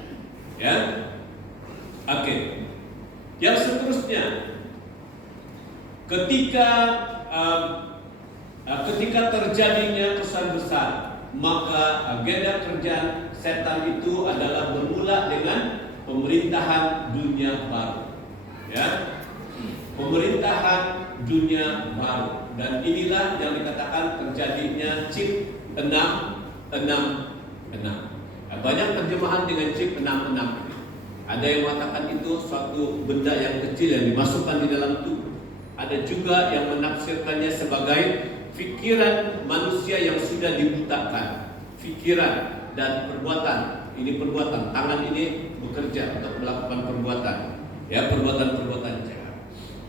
Ya, oke. Yang seterusnya, ketika terjadinya kesan besar, maka agenda kerjaan setan itu adalah bermula dengan pemerintahan dunia baru, ya, pemerintahan dunia baru, dan inilah yang dikatakan terjadinya chip 666. Banyak terjemahan dengan chip 66. Ada yang mengatakan itu suatu benda yang kecil yang dimasukkan di dalam tubuh. Ada juga yang menafsirkannya sebagai pikiran manusia yang sudah dibutakan, pikiran dan perbuatan. Ini perbuatan, tangan ini bekerja untuk melakukan perbuatan, ya, perbuatan-perbuatan jahat.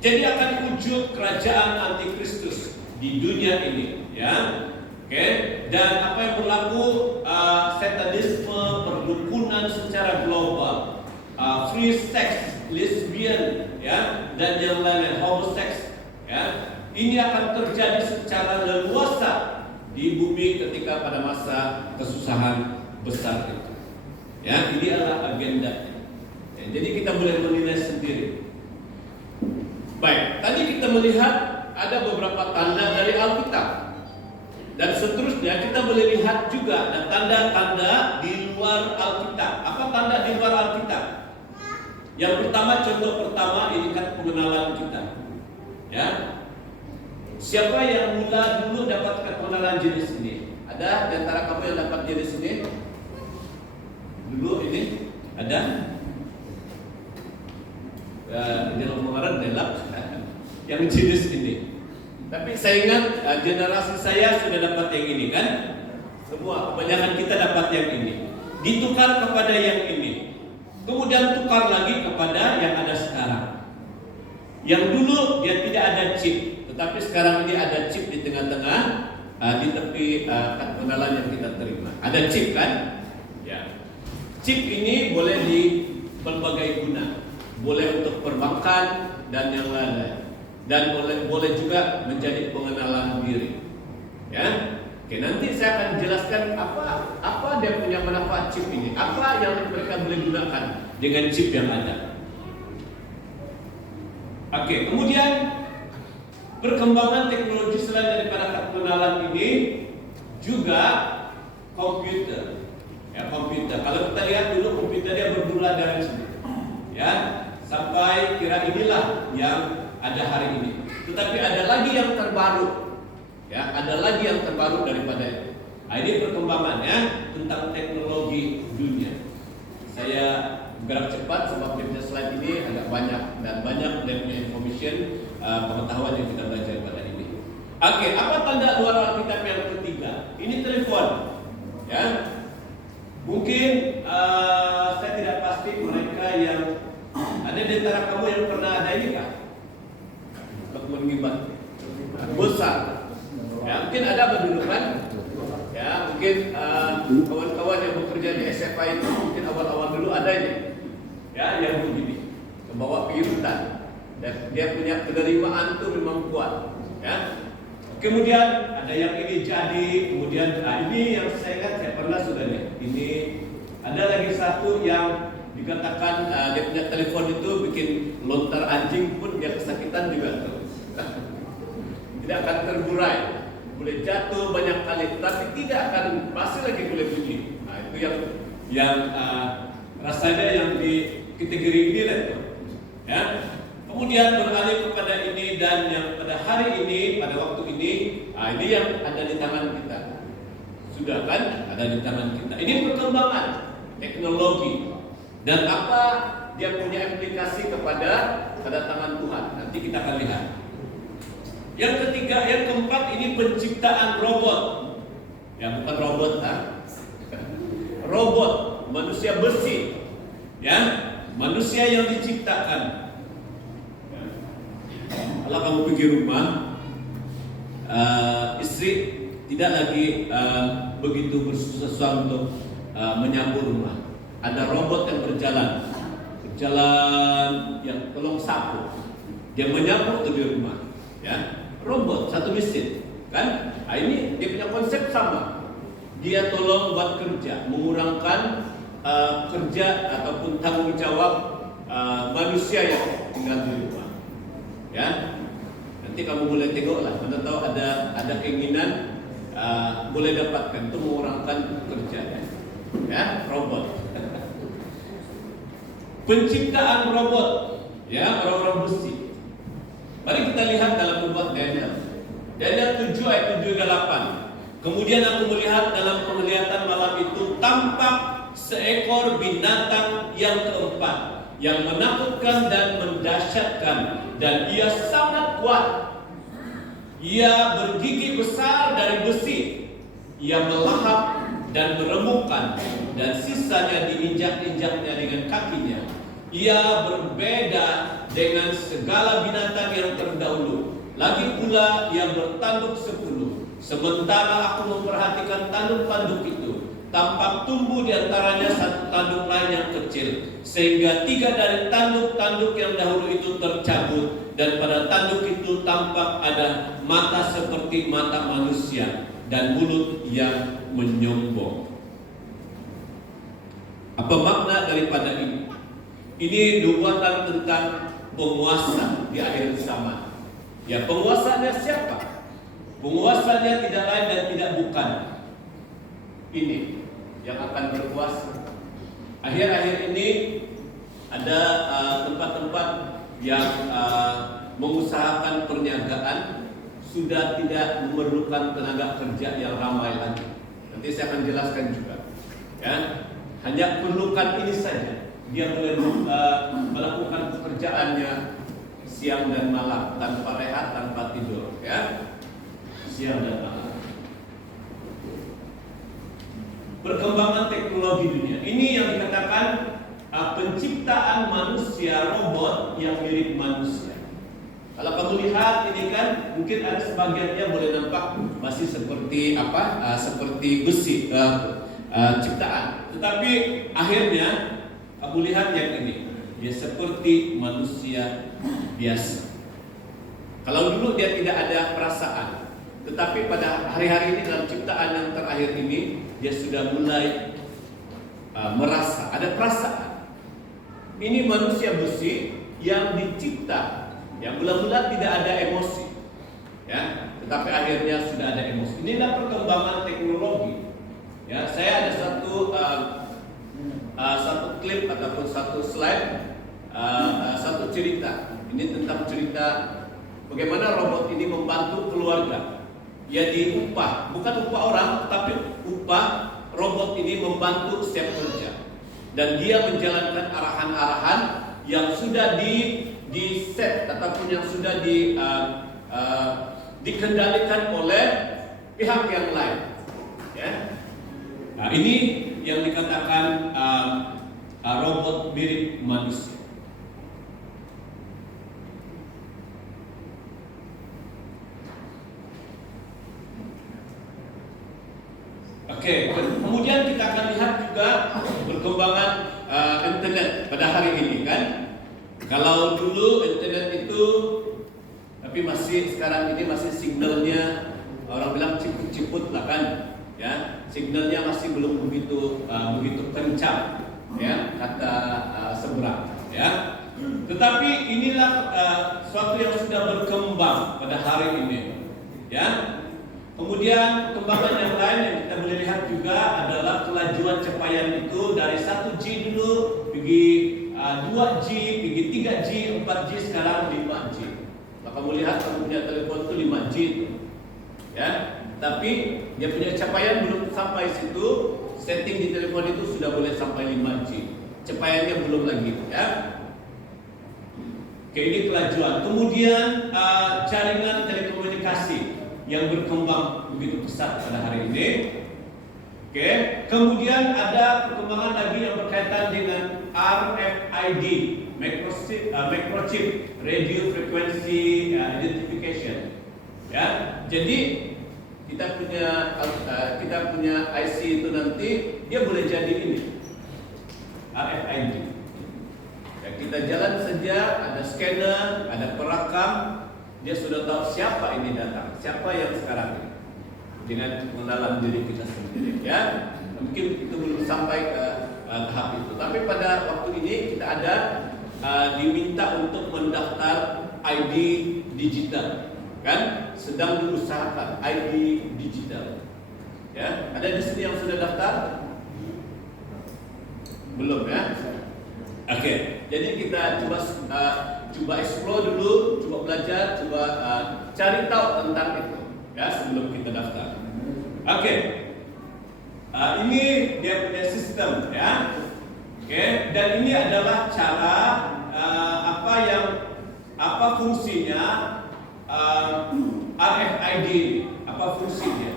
Jadi akan wujud kerajaan antikristus di dunia ini, ya. Oke, dan apa yang berlaku, satanisme, perdukunan secara global, free sex, lesbian, ya, dan yang lain, homoseks, ya. Ini akan terjadi secara leluasa di bumi ketika pada masa kesusahan besar itu. Ya, ini adalah agenda. Ya, jadi kita boleh menilai sendiri. Baik, tadi kita melihat ada beberapa tanda dari Alkitab. Dan seterusnya kita boleh lihat juga ada tanda-tanda di luar Alkitab. Apa tanda di luar Alkitab? Yang pertama, contoh pertama, ini kan pengenalan kita. Ya. Siapa yang mula dulu dapatkan pengenalan jenis ini? Ada di antara kamu yang dapat jenis ini? Dulu ini ada? Di dalam kemarin delap yang jenis ini. Tapi saya ingat generasi saya sudah dapat yang ini kan? Semua, kebanyakan kita dapat yang ini. Ditukar kepada yang ini. Kemudian tukar lagi kepada yang ada sekarang. Yang dulu dia tidak ada chip, tetapi sekarang ini ada chip di tengah-tengah, di tepi pengenalan yang kita terima. Ada chip kan? Ya. Chip ini boleh di berbagai guna. Boleh untuk perbankan dan yang lain-lain. dan boleh juga menjadi pengenalan diri. Ya, oke, nanti saya akan jelaskan apa dia punya manfaat chip ini, apa yang mereka boleh gunakan dengan chip yang ada. Oke, kemudian perkembangan teknologi selain daripada pengenalan ini juga komputer. Ya, komputer. Kalau kita lihat dulu komputer dia bermula dari sini. Ya, sampai kira inilah yang ada hari ini. Tetapi ada lagi yang terbaru. Ya, ada lagi yang terbaru daripada itu. Nah, ini perkembangannya tentang teknologi dunia. Saya bergerak cepat sebab di slide ini agak banyak dan banyak punya information, pengetahuan yang kita belajar pada ini. Oke, apa tanda luar Alkitab yang ketiga? Ini telepon. Ya, mungkin saya tidak pasti mereka yang ada di antara kamu yang pernah ada ini kah? Untuk mengibat besar. Ya, mungkin ada dulu kan? Ya, mungkin kawan-kawan yang bekerja di SMA itu mungkin awal-awal dulu ada ini. Ya, yang begini, membawa pirutan dan dia punya penerimaan tuh memang kuat. Ya. Kemudian ada yang ini jadi, kemudian ini yang saya ingat saya pernah sudah nih. Ini ada lagi satu yang dikatakan dia punya telepon itu bikin lontar anjing pun dia kesakitan juga tuh. Tidak akan terburai. Boleh jatuh banyak kali, tapi tidak akan masih lagi boleh bunyi. Nah, itu yang rasanya yang di kategori ini lah itu. Ya. Kemudian beralih kepada ini dan yang pada hari ini, pada waktu ini, ini yang ada di tangan kita. Sudah kan? Ada di tangan kita. Ini perkembangan teknologi dan apa dia punya implikasi kepada kedatangan Tuhan. Nanti kita akan lihat. Yang ketiga, yang keempat ini penciptaan robot. Ya, bukan robot, robot, manusia besi. Ya, manusia yang diciptakan. Kalau kamu pergi rumah, istri tidak lagi begitu bersusah-susah untuk menyapu rumah. Ada robot yang berjalan yang tolong sapu. Dia menyapu tuh di rumah. Ya, robot satu mesin, kan? Nah, ini dia punya konsep sama. Dia tolong buat kerja, mengurangkan kerja ataupun tanggung jawab manusia yang tinggal di rumah. Ya, nanti kamu boleh tengoklah. Mana tahu ada keinginan boleh dapatkan itu mengurangkan kerja. Ya, robot. Penciptaan robot, ya, orang-orang besi. Mari kita lihat dalam Nubuat Daniel. Daniel 7 ayat 7 dan 8. Kemudian aku melihat dalam penglihatan malam itu tampak seekor binatang yang keempat yang menakutkan dan mendahsyatkan, dan ia sangat kuat. Ia bergigi besar dari besi. Ia melahap dan meremukkan, dan sisanya diinjak-injaknya dengan kakinya. Ia berbeda dengan segala binatang yang terdahulu. Lagi pula ia bertanduk 10. Sementara aku memperhatikan tanduk-tanduk itu, tampak tumbuh di antaranya satu tanduk lain yang kecil, sehingga 3 dari tanduk-tanduk yang dahulu itu tercabut, dan pada tanduk itu tampak ada mata seperti mata manusia dan mulut yang menyombong. Apa makna daripada ini? Ini nubuatan tentang penguasa di akhir zaman. Ya, penguasanya siapa? Penguasanya tidak lain dan tidak bukan ini yang akan berkuasa. Akhir-akhir ini ada tempat-tempat yang mengusahakan perniagaan sudah tidak memerlukan tenaga kerja yang ramai lagi. Nanti saya akan jelaskan juga. Ya, hanya perlukan ini saja. Dia boleh melakukan pekerjaannya siang dan malam tanpa rehat, tanpa tidur, ya. Siang dan malam. Perkembangan teknologi dunia. Ini yang dikatakan penciptaan manusia, robot yang mirip manusia. Kalau kamu lihat ini kan mungkin ada sebagiannya boleh nampak masih seperti seperti besi ciptaan. Tetapi akhirnya kamu lihat yang ini, dia seperti manusia biasa. Kalau dulu dia tidak ada perasaan, tetapi pada hari-hari ini dalam ciptaan yang terakhir ini dia sudah mulai merasa, ada perasaan. Ini manusia besi yang dicipta, yang mula-mula tidak ada emosi, ya, tetapi akhirnya sudah ada emosi. Inilah perkembangan teknologi. Ya, saya ada satu klip ataupun satu slide, satu cerita. Ini tentang cerita bagaimana robot ini membantu keluarga. Dia diupah, bukan upah orang, tapi upah robot ini membantu setiap kerja. Dan dia menjalankan arahan-arahan yang sudah di set ataupun yang sudah dikendalikan oleh pihak yang lain. Ya. Nah, ini yang dikatakan robot mirip manusia. Oke, kemudian kita akan lihat juga perkembangan internet pada hari ini kan. Kalau dulu internet itu, tapi sekarang ini masih signalnya orang bilang ciput-ciput lah kan, ya, signalnya masih belum begitu kencang, ya, kata seberang, ya. Tetapi inilah suatu yang sudah berkembang pada hari ini, ya. Kemudian kembangan yang lain yang kita boleh lihat juga adalah kelajuan capaian itu dari 1G dulu pergi 2G, pergi 3G, 4G, sekarang 5G. Nah, kamu lihat kamu punya telepon itu 5G itu, ya. Tapi dia punya capaian belum sampai situ. Setting di telepon itu sudah boleh sampai 5G. Capaiannya belum lagi, ya. Oke, ini kelajuan. Kemudian jaringan telekomunikasi yang berkembang begitu pesat pada hari ini. Oke, kemudian ada perkembangan lagi yang berkaitan dengan RFID, microchip, radio frequency identification. Ya, jadi kita punya IC itu nanti dia boleh jadi ini RFID. Ya, kita jalan saja, ada scanner, ada perakam. Dia sudah tahu siapa ini datang, siapa yang sekarang ini, dengan mengenal diri kita sendiri, ya. Mungkin itu belum sampai ke tahap itu, tapi pada waktu ini kita ada diminta untuk mendaftar ID digital, kan? Sedang diusahakan ID digital, ya. Ada di sini yang sudah daftar? Belum, ya? Oke, jadi kita coba explore dulu, coba belajar, coba cari tahu tentang itu, ya, sebelum kita daftar. Oke, ini dia punya sistem, ya. Oke, dan ini adalah cara apa fungsinya RFID, apa fungsinya?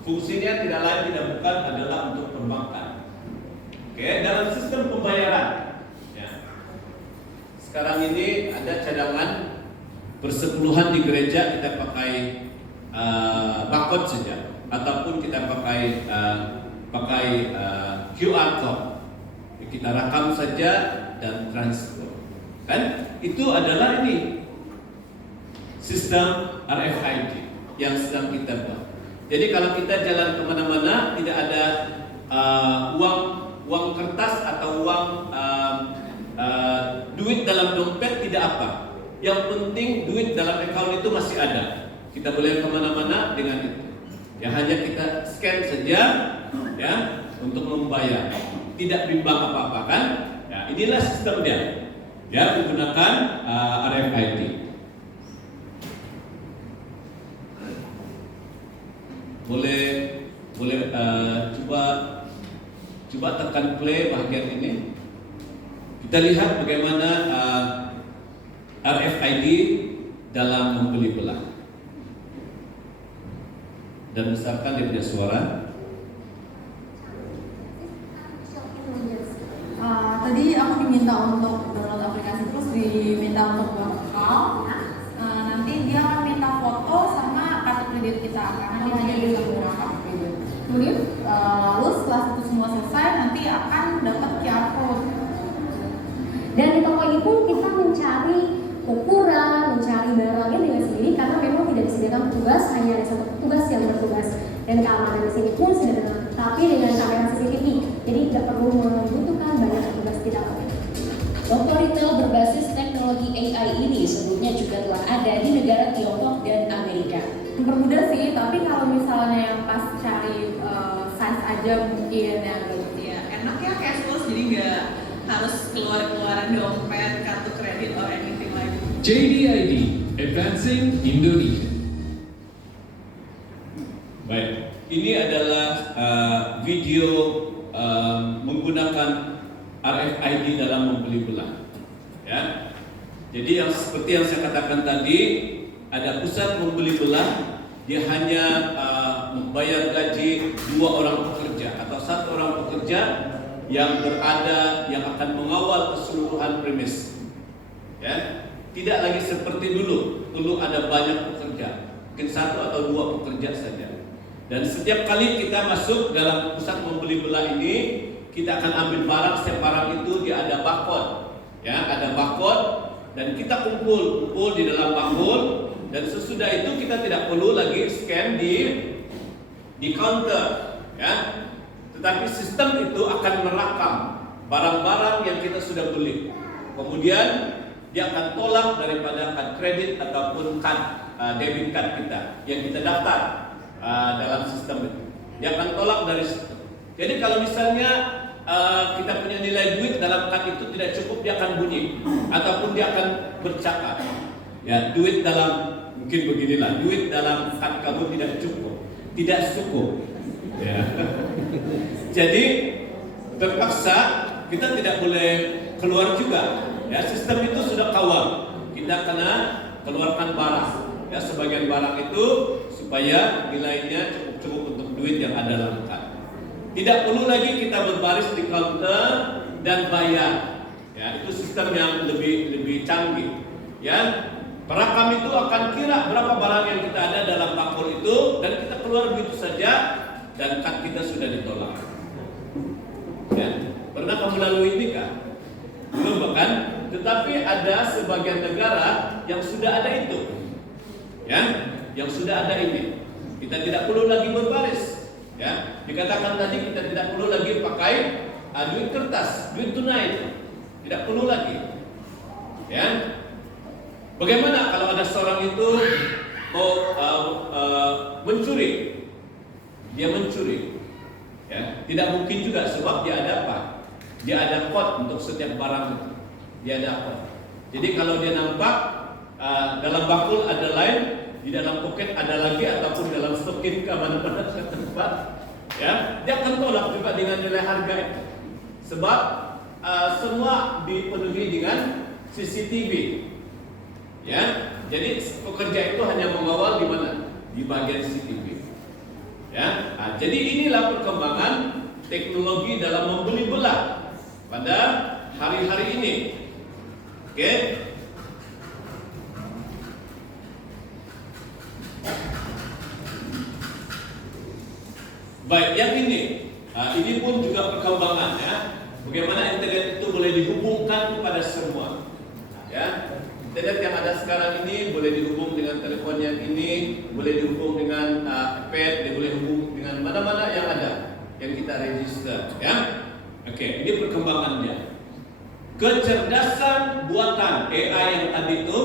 Fungsinya tidak lain tidak bukan adalah untuk perbankan. Oke, dalam sistem pembayaran. Sekarang ini ada cadangan persepuluhan di gereja kita pakai barcode saja, ataupun kita pakai QR code. Kita rakam saja dan transfer. Kan? Itu adalah ini sistem RFID yang sedang kita buat. Jadi kalau kita jalan kemana-mana tidak ada uang kertas atau uang duit dalam dompet, tidak apa. Yang penting duit dalam account itu masih ada. Kita boleh kemana-mana dengan itu. Ya, hanya kita scan saja, ya, untuk membayar. Tidak bimbang apa-apa, kan? Ya, inilah sistemnya. Ya, menggunakan RFID. Boleh coba tekan play bagian ini. Kita lihat bagaimana RFID dalam membeli belah. Dan besarkan dia punya suara. Tadi aku diminta untuk download aplikasi, terus diminta untuk buat account. Nanti dia akan minta foto sama kartu kredit kita, karena dia hanya bisa menggunakan kartu kredit. Kemudian lalu setelah itu semua selesai, nanti akan dapat QR code. Dan di toko ini pun kita mencari ukuran, mencari barangnya dengan sendiri, dan keamanan di sini pun sudah dilengkapi dengan kamera CCTV. Jadi tidak perlu membutuhkan banyak petugas di dalamnya. Toko retail berbasis teknologi AI ini sebelumnya juga telah ada di negara Tiongkok dan Amerika. Mempermudah sih, tapi kalau misalnya yang pas cari size aja mungkin yang Ya, enak ya cashless, jadi nggak harus keluaran dompet, kartu kredit, or anything like that. JDID, Advancing Indonesia. Baik, ini adalah video menggunakan RFID dalam membeli belah. Ya, jadi yang seperti yang saya katakan tadi, ada pusat membeli belah, dia hanya membayar gaji 2 orang pekerja atau 1 orang pekerja yang berada, yang akan mengawal keseluruhan premis. Ya, tidak lagi seperti dulu ada banyak pekerja, mungkin 1 atau 2 pekerja saja. Dan setiap kali kita masuk dalam pusat membeli belah ini, kita akan ambil barang. Setiap barang itu dia ada barcode, ya, ada barcode, dan kita kumpul di dalam barcode. Dan sesudah itu kita tidak perlu lagi scan di counter, ya. Tetapi sistem itu akan merakam barang-barang yang kita sudah beli. Kemudian dia akan tolak daripada kad kredit ataupun kad debit card kita yang kita daftar dalam sistem itu. Dia akan tolak dari situ. Jadi kalau misalnya kita punya nilai duit dalam kad itu tidak cukup, dia akan bunyi ataupun dia akan bercakap. Ya, duit dalam, mungkin beginilah, duit dalam kad kamu tidak cukup. Ya. Jadi terpaksa kita tidak boleh keluar juga. Ya, sistem itu sudah kawal. Kita kena keluarkan barang. Ya, sebagian barang itu supaya nilainya cukup untuk duit yang ada dalam kad. Tidak perlu lagi kita berbaris di counter dan bayar. Ya, itu sistem yang lebih canggih. Ya, perakam itu akan kira berapa barang yang kita ada dalam barcode itu, dan kita keluar begitu saja dan kad kita sudah ditolak. Ya, pernah kamu lalui ini kan? Belum bahkan, tetapi ada sebagian negara yang sudah ada itu. Ya, yang sudah ada ini. Kita tidak perlu lagi berbaris. Ya, dikatakan tadi kita tidak perlu lagi pakai duit kertas, duit tunai, tidak perlu lagi. Ya, bagaimana kalau ada seorang itu mau mencuri? Dia mencuri. Ya, tidak mungkin juga sebab dia ada apa? Dia ada code untuk setiap barang itu. Dia ada code. Jadi kalau dia nampak dalam bakul ada lain, di dalam poket ada lagi, ataupun dalam stokin ke mana-mana tempat, ya, dia akan tolak juga dengan nilai harga itu. Sebab semua dipenuhi dengan CCTV. Ya, jadi pekerja itu hanya mengawal di mana? Di bagian CCTV. Ya, jadi inilah perkembangan teknologi dalam membeli belah pada hari-hari ini. Oke. Baik, yang ini pun juga perkembangan, ya. Bagaimana internet itu boleh dihubungkan kepada semua, ya. Internet yang ada sekarang ini boleh dihubung dengan telepon yang ini, boleh dihubung dengan iPad, boleh dihubung dengan mana-mana yang ada, yang kita register, ya. Oke, ini perkembangannya. Kecerdasan buatan AI yang tadi itu,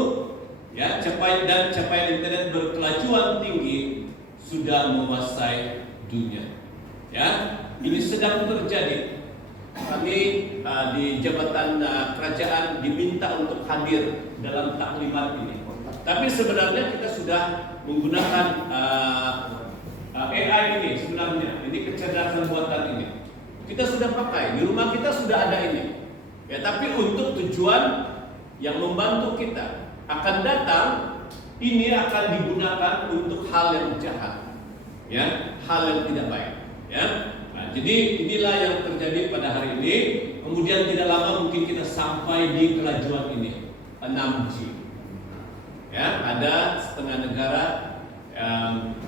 ya, capaian internet berkelajuan tinggi sudah menguasai dunia. Ya, ini sedang terjadi. Kami di jabatan kerajaan diminta untuk hadir dalam taklimat ini. Tapi sebenarnya kita sudah menggunakan AI ini sebenarnya. Ini kecerdasan buatan ini. Kita sudah pakai, di rumah kita sudah ada ini. Ya, tapi untuk tujuan yang membantu kita. Akan datang, ini akan digunakan untuk hal yang jahat. Ya, hal yang tidak baik. Ya, nah, jadi inilah yang terjadi pada hari ini. Kemudian tidak lama mungkin kita sampai di kelajuan ini, 6G. Ya, ada setengah negara yang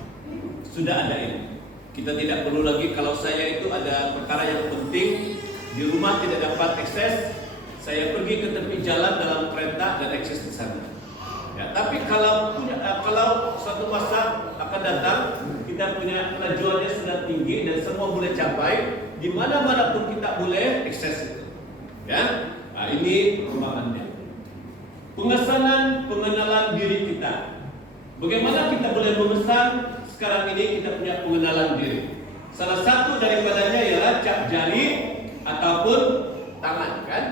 sudah ada ini. Kita tidak perlu lagi, kalau saya itu ada perkara yang penting di rumah tidak dapat akses, saya pergi ke tepi jalan dalam kereta dan akses ke sana. Ya, tapi kalau suatu masa akan datang, kita punya kemajuannya sudah tinggi dan semua boleh capai, di mana-mana pun kita boleh akses itu. Ya, nah, ini perkembangannya. Pengesanan pengenalan diri kita. Bagaimana kita boleh memesan? Sekarang ini kita punya pengenalan diri. Salah satu daripadanya ialah cap jari ataupun tangan, kan?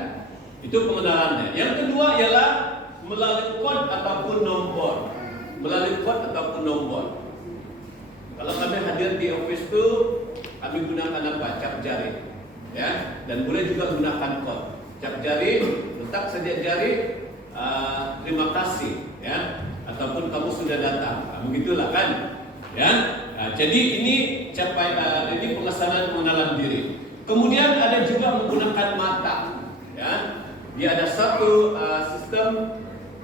Itu pengenalannya. Yang kedua ialah melalui kod ataupun nombor. Melalui kod ataupun nombor. Kalau kami hadir di office itu, kami gunakan apa? Cap jari, ya. Dan boleh juga gunakan kod. Cap jari, letak saja jari. Terima kasih, ya. Ataupun kamu sudah datang. Nah, begitulah kan, ya. Nah, jadi ini ini pengesanan pengenalan diri. Kemudian ada juga menggunakan mata, ya. Dia ada satu sistem,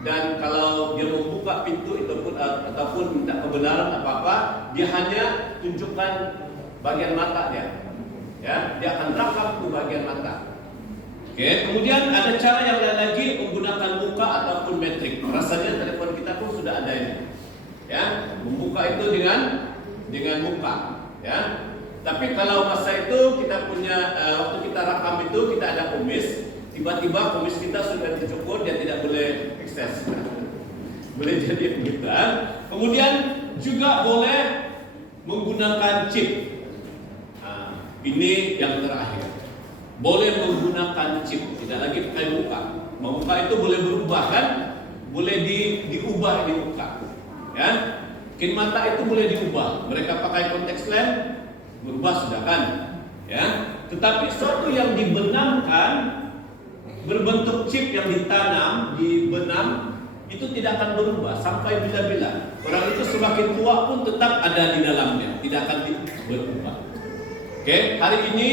dan kalau dia membuka pintu ataupun minta kebenaran apa-apa, dia hanya tunjukkan bagian mata dia. Ya, dia akan rakam ke bagian mata. Oke, kemudian ada cara yang lain lagi menggunakan muka ataupun metrik. Rasanya telepon kita pun sudah ada ini. Ya, membuka itu dengan muka, ya. Tapi kalau masa itu kita punya waktu kita rakam itu kita ada kumis, tiba-tiba kumis kita sudah dicukur, dia tidak boleh akses. Boleh jadi begitu. Kemudian juga boleh menggunakan chip. Nah, ini yang terakhir. Boleh menggunakan chip, tidak lagi pakai muka. Muka itu boleh berubah, kan? Boleh diubah di muka. Ya. Mungkin mata itu boleh diubah. Mereka pakai contact lens, berubah sudah, kan? Ya. Tetapi sesuatu yang dibenamkan berbentuk chip yang ditanam di benam itu tidak akan berubah sampai bila-bila. Orang itu semakin tua pun tetap ada di dalamnya, tidak akan berubah. Oke, hari ini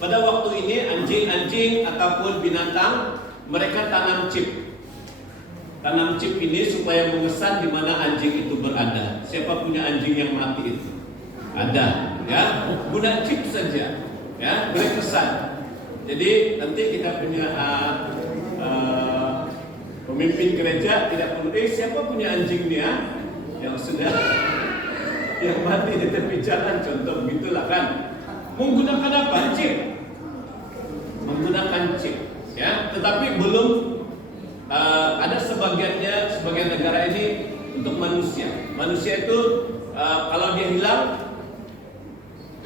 pada waktu ini anjing-anjing ataupun binatang mereka tanam chip. Tanam chip ini supaya mengesan di mana anjing itu berada. Siapa punya anjing yang mati itu? Ada, ya. Guna chip saja, ya, beri kesan. Jadi nanti kita punya pemimpin gereja tidak perlu siapa punya anjing nih, ya, yang sudah yang mati di tepi jalan, contoh begitulah, kan. Menggunakan apa? Chip. Menggunakan chip, ya. Tetapi belum ada sebagian negara ini untuk manusia. Manusia itu kalau dia hilang,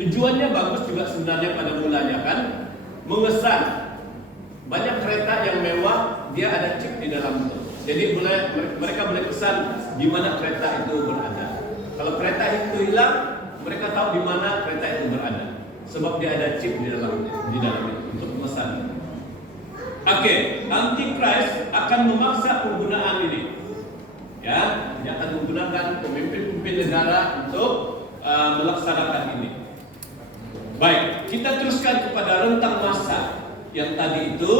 tujuannya bagus juga sebenarnya pada mulanya, kan, mengesan. Banyak kereta yang mewah dia ada chip di dalam itu. Jadi mereka boleh pesan di mana kereta itu berada. Kalau kereta itu hilang, mereka tahu di mana kereta itu berada. Sebab dia ada chip di dalamnya untuk pemesan. Oke, Antichrist akan memaksa penggunaan ini. Ya, dia akan menggunakan pemimpin-pemimpin negara untuk melaksanakan ini. Baik, kita teruskan kepada rentang masa yang tadi itu.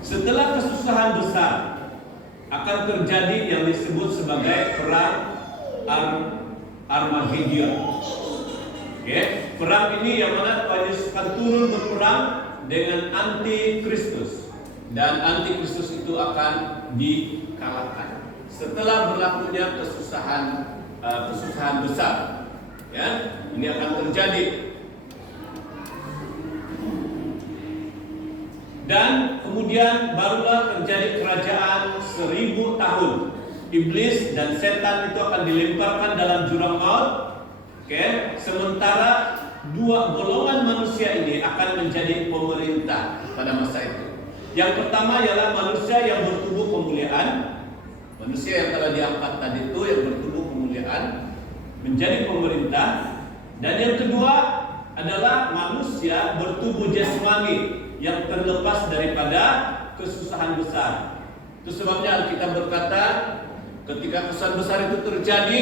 Setelah kesusahan besar akan terjadi yang disebut sebagai perang Armageddon. Oke, perang ini yang mana Tuhan Yesus akan turun berperang dengan antikristus, dan antikristus itu akan dikalahkan setelah berlakunya kesusahan besar. Ya, ini akan terjadi. Dan kemudian barulah terjadi kerajaan 1000 tahun. Iblis dan setan itu akan dilemparkan dalam jurang maut. Oke, sementara dua golongan manusia ini akan menjadi pemerintah pada masa itu. Yang pertama ialah manusia yang bertubuh kemuliaan. Manusia yang telah diangkat tadi itu yang bertubuh kemuliaan menjadi pemerintah. Dan yang kedua adalah manusia bertubuh jasmani yang terlepas daripada kesusahan besar. Itu sebabnya Alkitab berkata, ketika kesusahan besar itu terjadi,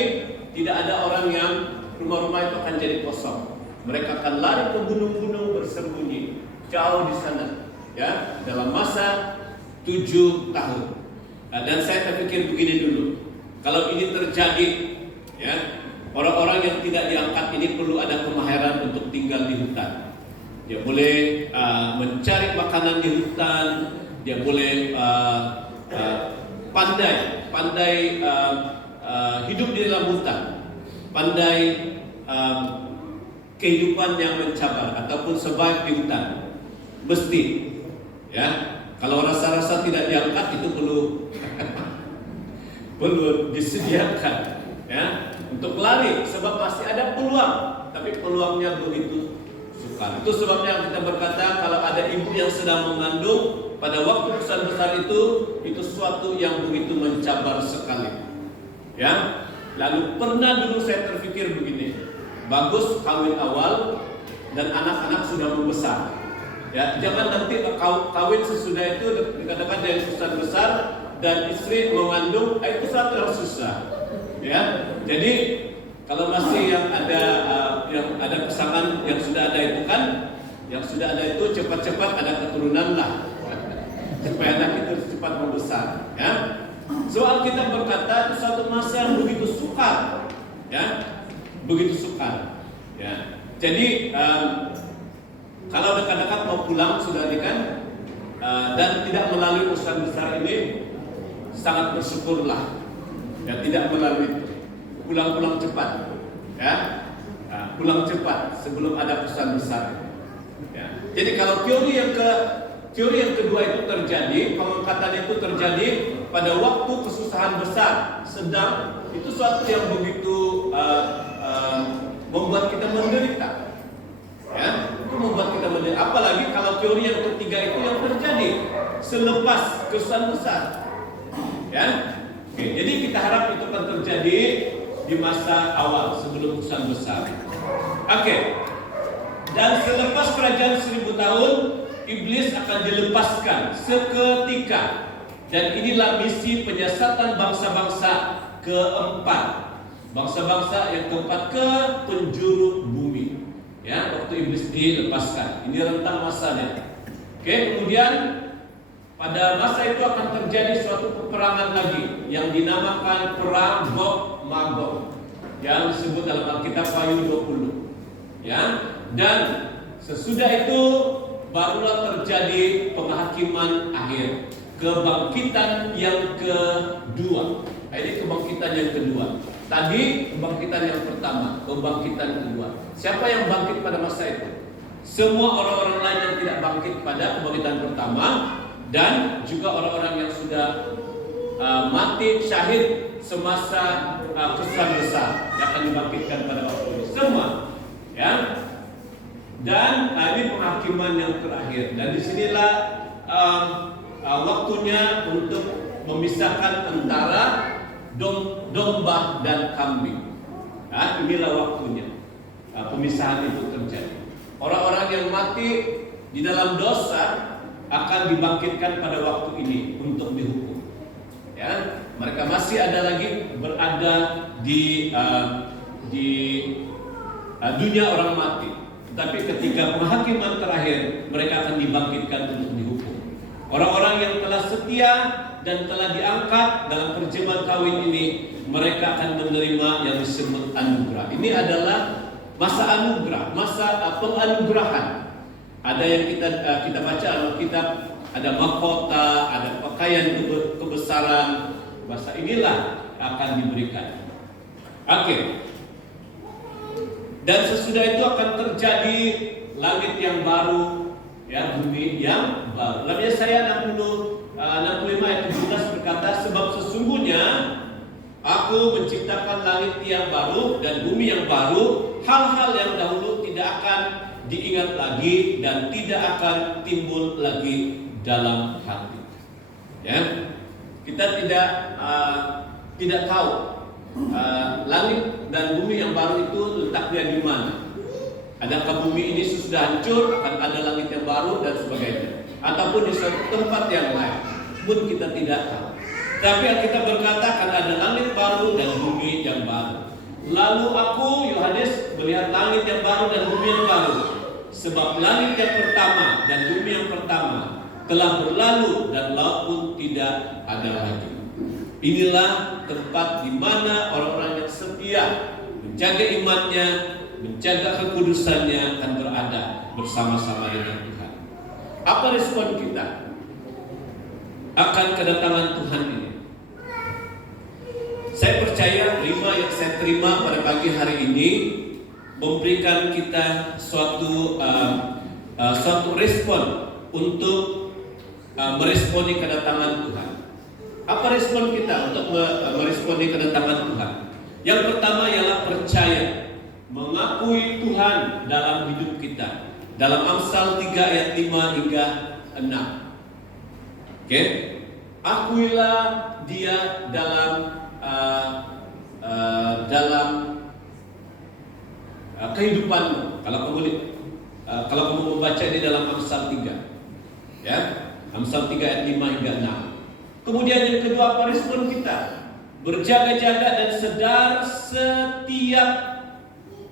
tidak ada orang yang rumah-rumah itu akan jadi kosong. Mereka akan lari ke gunung-gunung bersembunyi jauh di sana, ya, dalam masa 7 tahun. Nah, dan saya terpikir begini dulu, kalau ini terjadi, ya, orang-orang yang tidak diangkat ini perlu ada kemahiran untuk tinggal di hutan. Dia boleh mencari makanan di hutan, dia boleh pandai pandai hidup di dalam hutan, pandai kehidupan yang mencabar ataupun survive di hutan, mesti ya, kalau rasa-rasa tidak diangkat itu perlu disediakan ya untuk lari, sebab masih ada peluang, tapi peluangnya begitu sukar. Itu sebabnya kita berkata kalau ada ibu yang sedang mengandung pada waktu kesan besar itu suatu yang begitu mencabar sekali ya. Lalu pernah dulu saya terpikir begini, bagus kawin awal dan anak-anak sudah membesar ya, jangan nanti kawin sesudah itu dikatakan dari kesan besar dan istri mengandung, itu satu yang susah ya. Jadi kalau masih yang ada pasangan yang sudah ada itu kan, yang sudah ada itu cepat-cepat ada keturunan lah supaya anak itu cepat membesar ya. Soal kita berkata itu satu masa yang begitu sukar ya, begitu sukar ya. Jadi kalau dekat-dekat mau pulang sudah kan dan tidak melalui usaha besar ini, sangat bersyukurlah ya, tidak melalui itu. Pulang cepat ya, pulang cepat sebelum ada pesan besar ya. Jadi kalau teori yang kedua itu terjadi, pengangkatan itu terjadi pada waktu kesusahan besar sedang, itu suatu yang begitu membuat kita menderita ya, itu membuat kita menderita. Apalagi kalau teori yang ketiga itu yang terjadi selepas kesusahan besar ya. Oke, jadi kita harap itu akan terjadi di masa awal sebelum kesusahan besar. Oke. Dan selepas kerajaan 1000 tahun, iblis akan dilepaskan seketika. Dan inilah misi penyiasatan bangsa-bangsa keempat. Bangsa-bangsa yang keempat ke penjuru bumi. Ya, waktu iblis dilepaskan. Ini rentang masanya. Oke, kemudian pada masa itu akan terjadi suatu peperangan lagi yang dinamakan perang Gog Magog yang disebut dalam Alkitab Wahyu 20 ya. Dan sesudah itu barulah terjadi penghakiman akhir, kebangkitan yang kedua. Ini kebangkitan yang kedua. Tadi kebangkitan yang pertama, kebangkitan kedua. Siapa yang bangkit pada masa itu? Semua orang-orang lain yang tidak bangkit pada kebangkitan pertama, dan juga orang-orang yang sudah mati syahid semasa kesusahan besar yang akan dibangkitkan pada waktu ini. Semua ya. Dan ini penghakiman yang terakhir. Dan disinilah waktunya untuk memisahkan antara domba dan kambing. Nah, inilah waktunya pemisahan itu terjadi. Orang-orang yang mati di dalam dosa akan dibangkitkan pada waktu ini untuk dihukum. Ya, mereka masih ada lagi berada di dunia orang mati. Tapi ketika penghakiman terakhir, mereka akan dibangkitkan untuk dihukum. Orang-orang yang telah setia dan telah diangkat dalam perjamuan kawin ini, mereka akan menerima yang disebut anugerah. Ini adalah masa anugerah, masa penganugerahan. Ada yang kita baca Alkitab, ada mahkota, ada pakaian kebesaran. Masa inilah akan diberikan. Oke. Dan sesudah itu akan terjadi langit yang baru, ya, bumi yang baru. Dalam Yesaya 65 ayat 17 berkata, sebab sesungguhnya Aku menciptakan langit yang baru dan bumi yang baru. Hal-hal yang dahulu tidak akan diingat lagi dan tidak akan timbul lagi dalam hati. Ya, kita tidak tahu langit dan bumi yang baru itu letaknya di mana. Adakah bumi ini sudah hancur, akan ada langit yang baru dan sebagainya, ataupun di suatu tempat yang lain, pun kita tidak tahu. Tapi kita berkata akan ada langit baru dan bumi yang baru. Lalu aku, Yohanes, melihat langit yang baru dan bumi yang baru, sebab langit yang pertama dan bumi yang pertama telah berlalu dan laut pun tidak ada lagi. Inilah tempat di mana orang-orang yang setia menjaga imannya, menjaga kekudusannya akan berada bersama-sama dengan Tuhan. Apa respon kita akan kedatangan Tuhan ini? Saya percaya rima yang saya terima pada pagi hari ini memberikan kita suatu respon untuk meresponi kedatangan Tuhan. Apa respon kita untuk meresponi kedatangan Tuhan? Yang pertama ialah percaya, mengakui Tuhan dalam hidup kita. Dalam Amsal 3 ayat 5 hingga 6. Oke? Akuilah Dia dalam kehidupanmu. Kalau kamu membaca ini dalam Amsal 3, ya, Amsal 3 ayat 5 hingga 6. Kemudian yang kedua, apa respon kita? Berjaga-jaga dan sedar setiap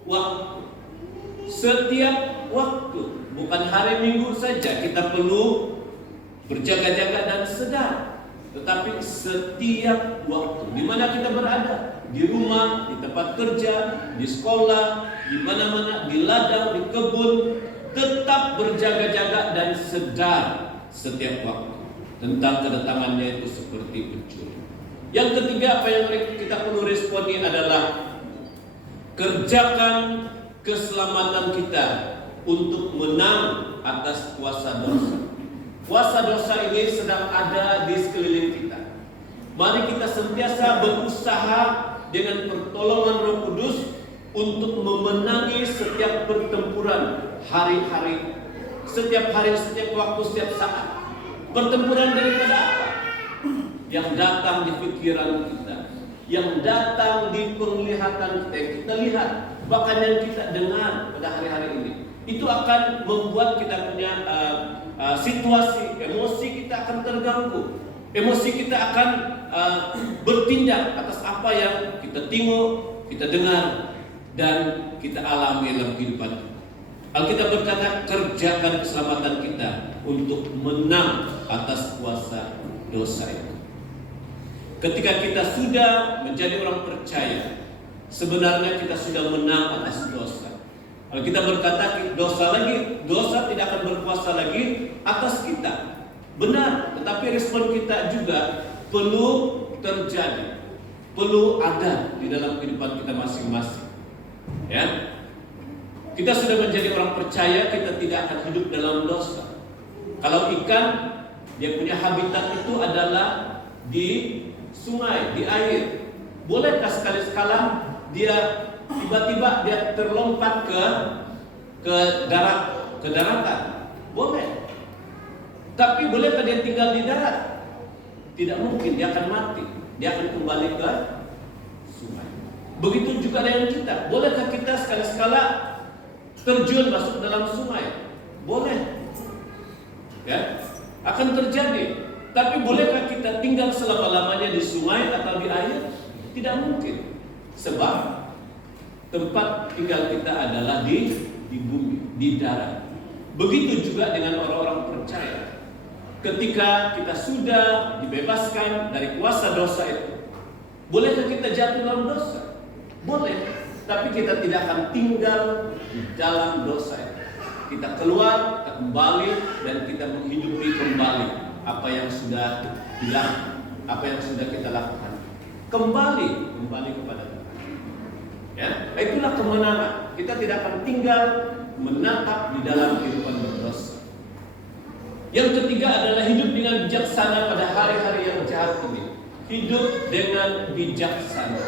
waktu. Setiap waktu, bukan hari Minggu saja kita perlu berjaga-jaga dan sedar, tetapi setiap waktu, di mana kita berada, di rumah, di tempat kerja, di sekolah, di mana-mana, di ladang, di kebun, tetap berjaga-jaga dan sedar setiap waktu tentang kedatangannya itu seperti pencuri. Yang ketiga, apa yang kita perlu responi adalah kerjakan keselamatan kita untuk menang atas kuasa dosa. Kuasa dosa ini sedang ada di sekeliling kita. Mari kita sentiasa berusaha dengan pertolongan Roh Kudus untuk memenangi setiap pertempuran hari-hari, setiap hari, setiap waktu, setiap saat. Pertempuran daripada apa? Yang datang di pikiran kita, yang datang di penglihatan kita, yang kita lihat, bahkan yang kita dengar pada hari-hari ini. Itu akan membuat kita punya situasi, emosi kita akan terganggu. Emosi kita akan bertindak atas apa yang kita tengok, kita dengar, dan kita alami dalam kehidupan kita. Alkitab berkata, kerjakan keselamatan kita untuk menang atas kuasa dosa itu. Ketika kita sudah menjadi orang percaya, sebenarnya kita sudah menang atas dosa. Alkitab berkata, dosa tidak akan berkuasa lagi atas kita. Benar, tetapi respon kita juga perlu terjadi, perlu ada di dalam kehidupan kita masing-masing. Ya, kita sudah menjadi orang percaya, kita tidak akan hidup dalam dosa. Kalau ikan, dia punya habitat itu adalah di sungai, di air. Bolehkah sekali-sekala dia tiba-tiba dia terlompat ke daratan? Boleh. Tapi bolehkah dia tinggal di darat? Tidak mungkin, dia akan mati. Dia akan kembali ke sungai. Begitu juga dengan kita. Bolehkah kita sekali-sekala terjun masuk dalam sungai? Boleh. Ya, akan terjadi. Tapi bolehkah kita tinggal selama-lamanya di sungai atau di air? Tidak mungkin. Sebab tempat tinggal kita adalah di bumi, di darat. Begitu juga dengan orang-orang percaya. Ketika kita sudah dibebaskan dari kuasa dosa itu, bolehkah kita jatuh dalam dosa? Boleh, tapi kita tidak akan tinggal di dalam dosa itu. Kita keluar, kita kembali, dan kita menghidupi kembali apa yang sudah hilang, apa yang sudah kita lakukan. Kembali kepada Tuhan. Ya, itulah kemenangan. Kita tidak akan tinggal menatap di dalam kehidupan berdosa. Yang ketiga adalah hidup dengan bijaksana pada hari-hari yang jahat ini. Hidup dengan bijaksana.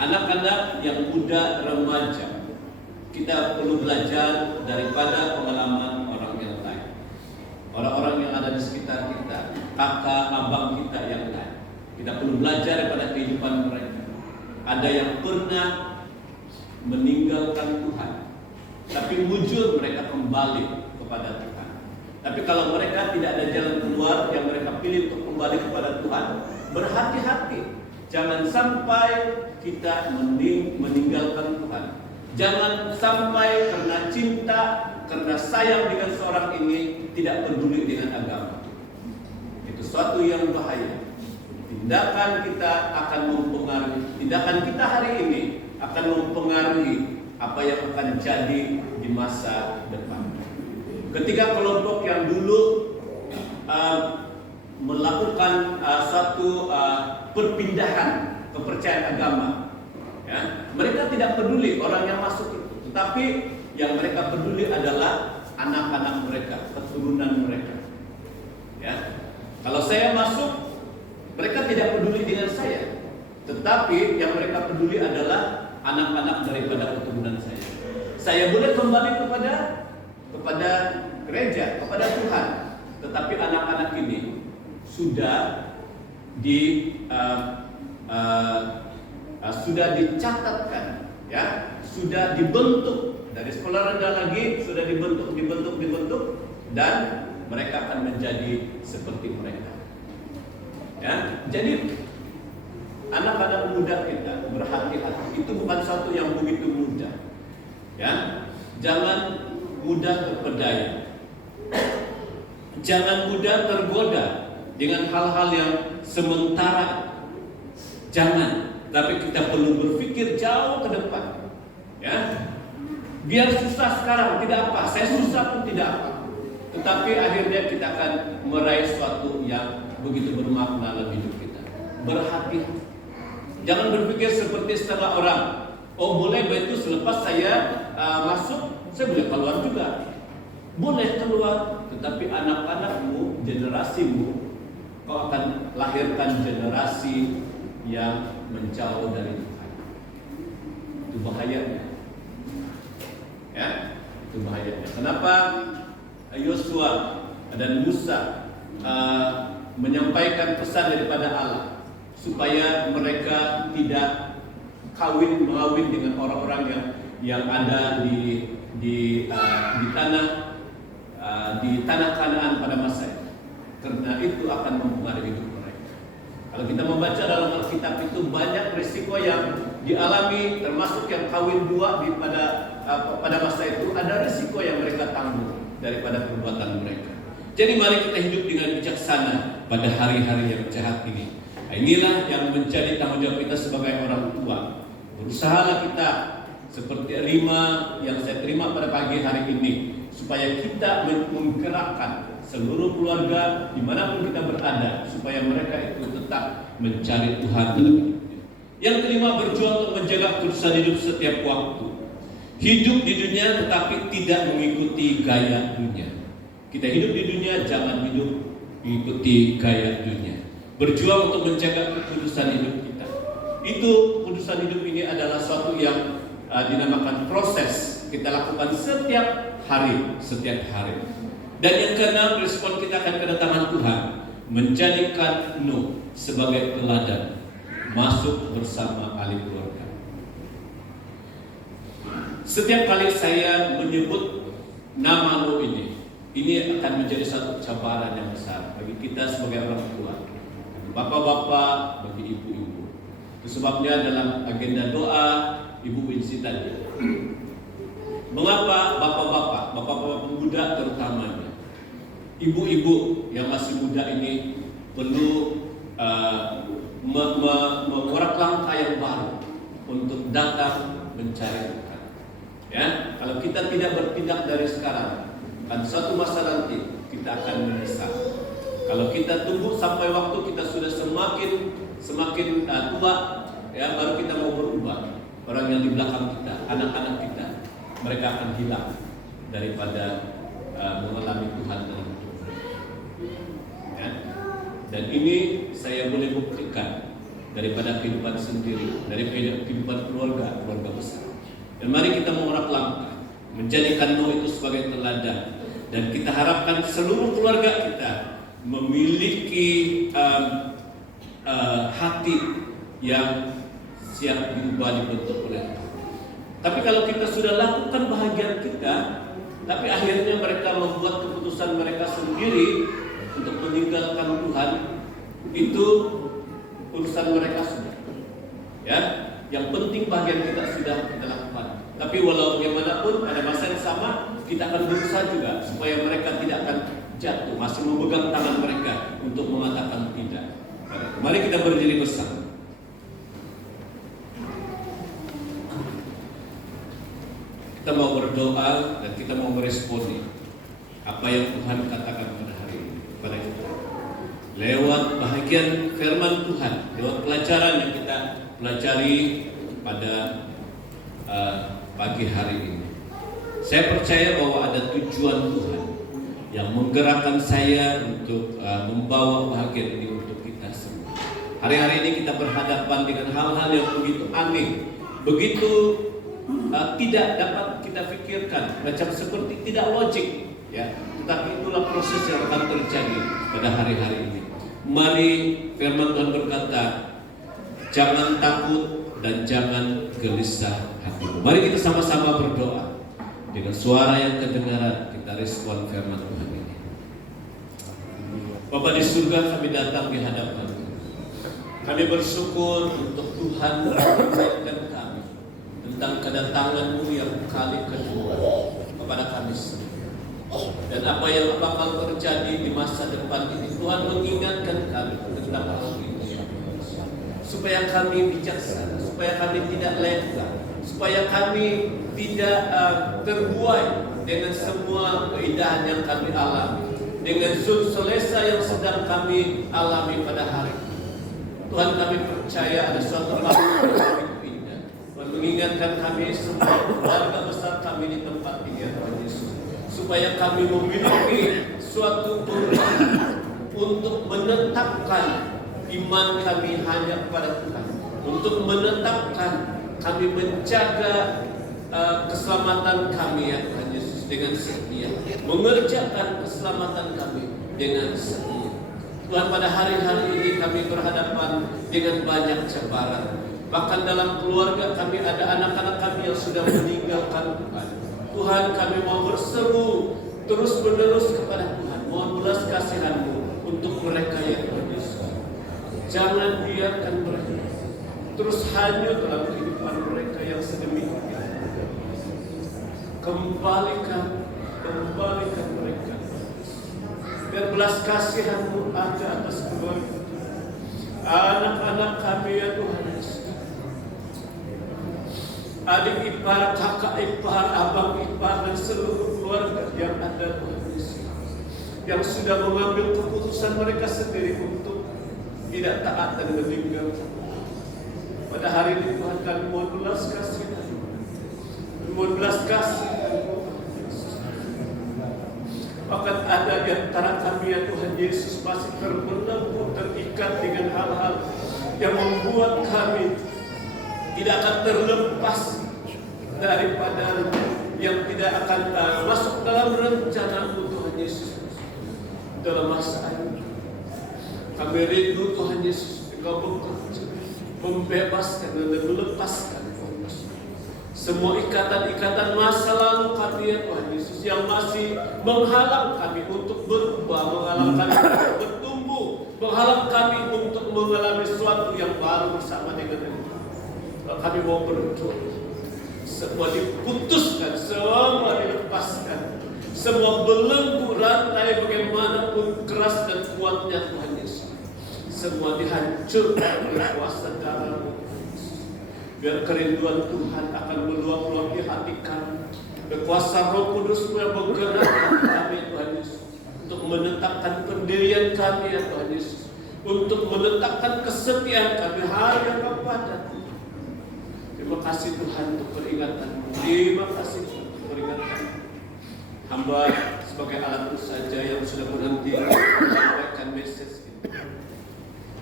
Anak-anak yang muda, remaja, kita perlu belajar daripada pengalaman orang yang lain. Orang-orang yang ada di sekitar kita, kakak, abang kita yang lain. Kita perlu belajar daripada kehidupan mereka. Ada yang pernah meninggalkan Tuhan, tapi mujur mereka kembali kepada Tuhan. Tapi kalau mereka tidak ada jalan keluar yang mereka pilih untuk kembali kepada Tuhan, berhati-hati. Jangan sampai kita meninggalkan Tuhan. Jangan sampai karena cinta, karena sayang dengan seorang ini tidak peduli dengan agama. Itu suatu yang bahaya. Tindakan kita akan mempengaruhi, tindakan kita hari ini akan mempengaruhi apa yang akan jadi di masa depan. Ketika kelompok yang dulu melakukan satu perpindahan kepercayaan agama. Ya, mereka tidak peduli orang yang masuk itu, tetapi yang mereka peduli adalah anak-anak mereka, keturunan mereka. Ya, kalau saya masuk, mereka tidak peduli dengan saya, tetapi yang mereka peduli adalah anak-anak daripada keturunan saya. Saya boleh kembali kepada gereja, kepada Tuhan, tetapi anak-anak ini sudah sudah dicatatkan, ya, sudah dibentuk dari sekolah rendah lagi, sudah dibentuk, dan mereka akan menjadi seperti mereka. Ya, jadi anak-anak muda kita berhati-hati. Itu bukan satu yang begitu mudah. Ya, jangan mudah terpedaya. Jangan mudah tergoda dengan hal-hal yang sementara. Jangan. Tapi kita perlu berpikir jauh ke depan. Ya, biar susah sekarang tidak apa. Saya susah pun tidak apa. Tetapi akhirnya kita akan meraih sesuatu yang begitu bermakna dalam hidup kita. Berhati-hati. Jangan berpikir seperti setengah orang. Oh boleh, begitu selepas saya masuk, saya boleh keluar juga. Boleh keluar, tetapi anak-anakmu, generasimu, kau akan lahirkan generasi yang menjauh dari Tuhan. Itu bahayanya. Ya, itu bahayanya. Kenapa Yosua dan Musa menyampaikan pesan daripada Allah supaya mereka tidak mengawin dengan orang-orang yang ada di tanah Kanaan pada masa itu, karena itu akan mempengaruhi hidup mereka. Kalau kita membaca dalam Alkitab itu banyak risiko yang dialami, termasuk yang kawin dua pada masa itu, ada risiko yang mereka tanggung daripada perbuatan mereka. Jadi mari kita hidup dengan bijaksana pada hari-hari yang jahat ini. Nah, inilah yang menjadi tanggung jawab kita sebagai orang tua. Berusahalah kita seperti rima yang saya terima pada pagi hari ini, supaya kita menggerakkan seluruh keluarga dimanapun kita berada, supaya mereka itu tetap mencari Tuhan dalam hidupnya. Yang kelima, berjuang untuk menjaga kudusan hidup setiap waktu. Hidup di dunia tetapi tidak mengikuti gaya dunia. Kita hidup di dunia, jangan hidup mengikuti gaya dunia. Berjuang untuk menjaga kekudusan hidup kita. Itu kekudusan hidup ini adalah suatu yang dinamakan proses. Kita lakukan setiap hari. Dan yang keenam, respon kita akan kedatangan Tuhan, menjadikan Nuh sebagai teladan, masuk bersama ahli keluarga. Setiap kali saya menyebut nama Nuh ini akan menjadi satu cabaran yang besar bagi kita sebagai orang tua, bapak-bapak, bagi ibu-ibu. Itu sebabnya dalam agenda doa Ibu Winsi tadi, mengapa bapak-bapak pemuda terutamanya, ibu-ibu yang masih muda ini perlu mengorak langkah yang baru untuk datang mencari Tuhan. Ya, kalau kita tidak bertindak dari sekarang, kan suatu masa nanti kita akan menyesal. Kalau kita tunggu sampai waktu kita sudah semakin tua, ya, baru kita mau berubah. Orang yang di belakang kita, anak-anak kita, mereka akan hilang daripada mengalami Tuhan dalam hidup mereka. Ya. Dan ini saya boleh buktikan daripada kehidupan sendiri, dari kehidupan keluarga besar. Dan mari kita mengorak langkah, menjadikan Nuh itu sebagai teladan. Dan kita harapkan seluruh keluarga kita memiliki hati yang siap diubah, dibentuk oleh Tuhan. Tapi kalau kita sudah lakukan bahagian kita, tapi akhirnya mereka membuat keputusan mereka sendiri untuk meninggalkan Tuhan, itu urusan mereka sudah. Ya, yang penting bahagian kita sudah kita lakukan. Tapi walau bagaimanapun pada masa yang sama kita akan berusaha juga supaya mereka tidak akan jatuh, masih memegang tangan mereka untuk mengatakan tidak. Mari kita berdiri bersama. Kita mau berdoa dan kita mau meresponi apa yang Tuhan katakan pada hari ini kepada kita lewat bahagia Demikian firman Tuhan lewat pelajaran yang kita pelajari pada pagi hari ini. Saya percaya bahwa ada tujuan Tuhan yang menggerakkan saya untuk membawa bahagian ini untuk kita semua. Hari-hari ini kita berhadapan dengan hal-hal yang begitu aneh, begitu tidak dapat kita pikirkan, macam seperti tidak logik, ya. Tetapi itulah proses yang akan terjadi pada hari-hari ini. Mari firman Tuhan berkata, jangan takut dan jangan gelisah hatimu. Mari kita sama-sama berdoa. Dengan suara yang kedengaran kita respon firman Tuhan ini. Bapa di surga, kami datang di hadapan. Kami bersyukur untuk Tuhan mengingatkan kami tentang kedatangan-Mu yang kali kedua kepada kami semua. Dan apa yang bakal terjadi di masa depan ini, Tuhan mengingatkan kami tentang hal itu, supaya kami bijaksana, supaya kami tidak lengah, supaya kami tidak terbuai dengan semua keindahan yang kami alami, dengan selesa yang sedang kami alami pada hari ini. Tuhan, kami percaya ada suatu hal yang begitu indah. Tuhan mengingatkan kami semua keluarga besar kami di tempat ini, ya Tuhan Yesus, supaya kami memiliki suatu keberanian untuk menetapkan iman kami hanya kepada Tuhan, untuk menetapkan kami menjaga keselamatan kami, ya Tuhan Yesus, dengan setia, mengerjakan keselamatan kami dengan setia. Tuhan, pada hari-hari ini kami berhadapan dengan banyak cobaan. Bahkan dalam keluarga kami ada anak-anak kami yang sudah meninggalkan Tuhan. Tuhan, kami mau berseru terus-menerus kepada Tuhan, mohon belas kasihan-Mu untuk mereka, ya Tuhan Yesus. Jangan biarkan mereka terus hanyut dalam kehidupan mereka yang sedemikian. Kembalikan mereka. Biar belas kasihan-Mu ada atas keluarga anak-anak kami, ya Tuhan Yesus. Adik ipar, kakak ipar, abang ipar, dan seluruh keluarga yang ada, Tuhan Yesus, yang sudah mengambil keputusan mereka sendiri untuk tidak taat dan meninggal. Pada hari ini Tuhan, kami mohon belas kasihan, mohon belas kasihan. Bahkan ada di antara kami, ya Tuhan Yesus, masih terbelenggu, terikat dengan hal-hal yang membuat kami tidak akan terlepas daripada yang tidak akan masuk dalam rencana-Mu, Tuhan Yesus, dalam masa ini. Kami rindu, Tuhan Yesus, Engkau bekerja, membebaskan dan melepaskan semua ikatan-ikatan masa lalu kami, ya Tuhan Yesus, yang masih menghalang kami untuk berubah, menghalang kami untuk bertumbuh, menghalang kami untuk mengalami sesuatu yang baru bersama dengan Engkau. Kami mau berdoa, semua diputuskan, semua dilepaskan, semua belenggu rantai bagaimanapun keras dan kuatnya, Tuhan Yesus, semua dihancurkan oleh kuasa darah-Mu. Biar kerinduan Tuhan akan meluap-luap di hati kami, berkuasa Roh Kudus-Mu yang bergerak di kami, Tuhan Yesus, untuk menetapkan pendirian kami, ya Tuhan Yesus, untuk menetapkan kesetiaan kami hanya kepada-Mu. Terima kasih Tuhan untuk peringatan-Mu. Terima kasih Tuhan untuk peringatan. Hamba sebagai alat-Mu saja yang sudah berhenti menyampaikan message ini.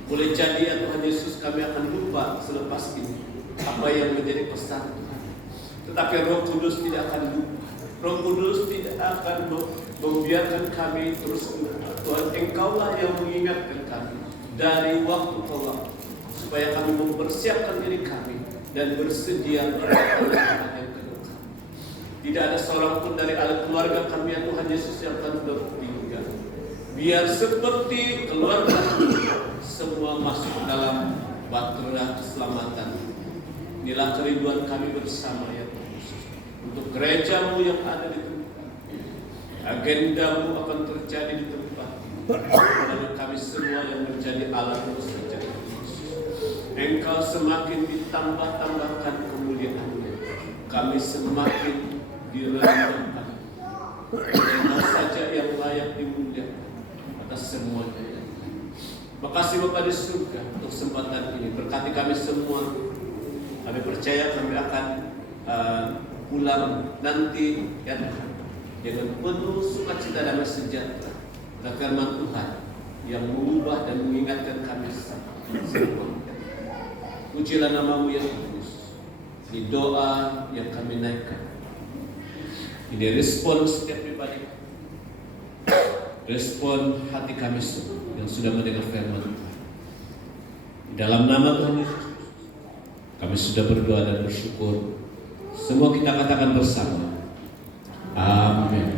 Boleh jadi, ya Tuhan Yesus, kami akan lupa selepas ini apa yang menjadi pesan Tuhan. Tetapi Roh Kudus tidak akan lupa. Roh Kudus tidak akan membiarkan kami terus lupa. Tuhan, Engkaulah yang mengingatkan kami dari waktu ke waktu, supaya kami mempersiapkan diri kami dan bersedia berkata yang kedua. Tidak ada seorang pun dari ahli keluarga kami, ya Tuhan Yesus, yang akan tertinggal. Biar seperti keluarga semua masuk dalam bahtera keselamatan. Inilah kerinduan kami bersama, ya Tuhan Yesus, untuk gereja-Mu yang ada di tempat. Agenda-Mu akan terjadi di tempat, melalui kami semua yang menjadi alat-Mu saja. Engkau semakin ditambah-tambahkan kemuliaan-Nya, kami semakin direndahkan. Engkau saja yang layak dimuliakan atas semuanya, ya. Makasih Bapa di surga untuk kesempatan ini. Berkati kami semua. Kami percaya kami akan pulang nanti ya Tuhan, dengan penuh sukacita dan sejahtera. Karena firman Tuhan yang mengubah dan mengingatkan kami semua. Pujilah nama-Mu yang kudus. Ini doa yang kami naikkan. Ini respon setiap pribadi. Respon hati kami semua yang sudah mendengar firman Tuhan. Di dalam nama Tuhan Yesus, kami sudah berdoa dan bersyukur. Semua kita katakan bersama.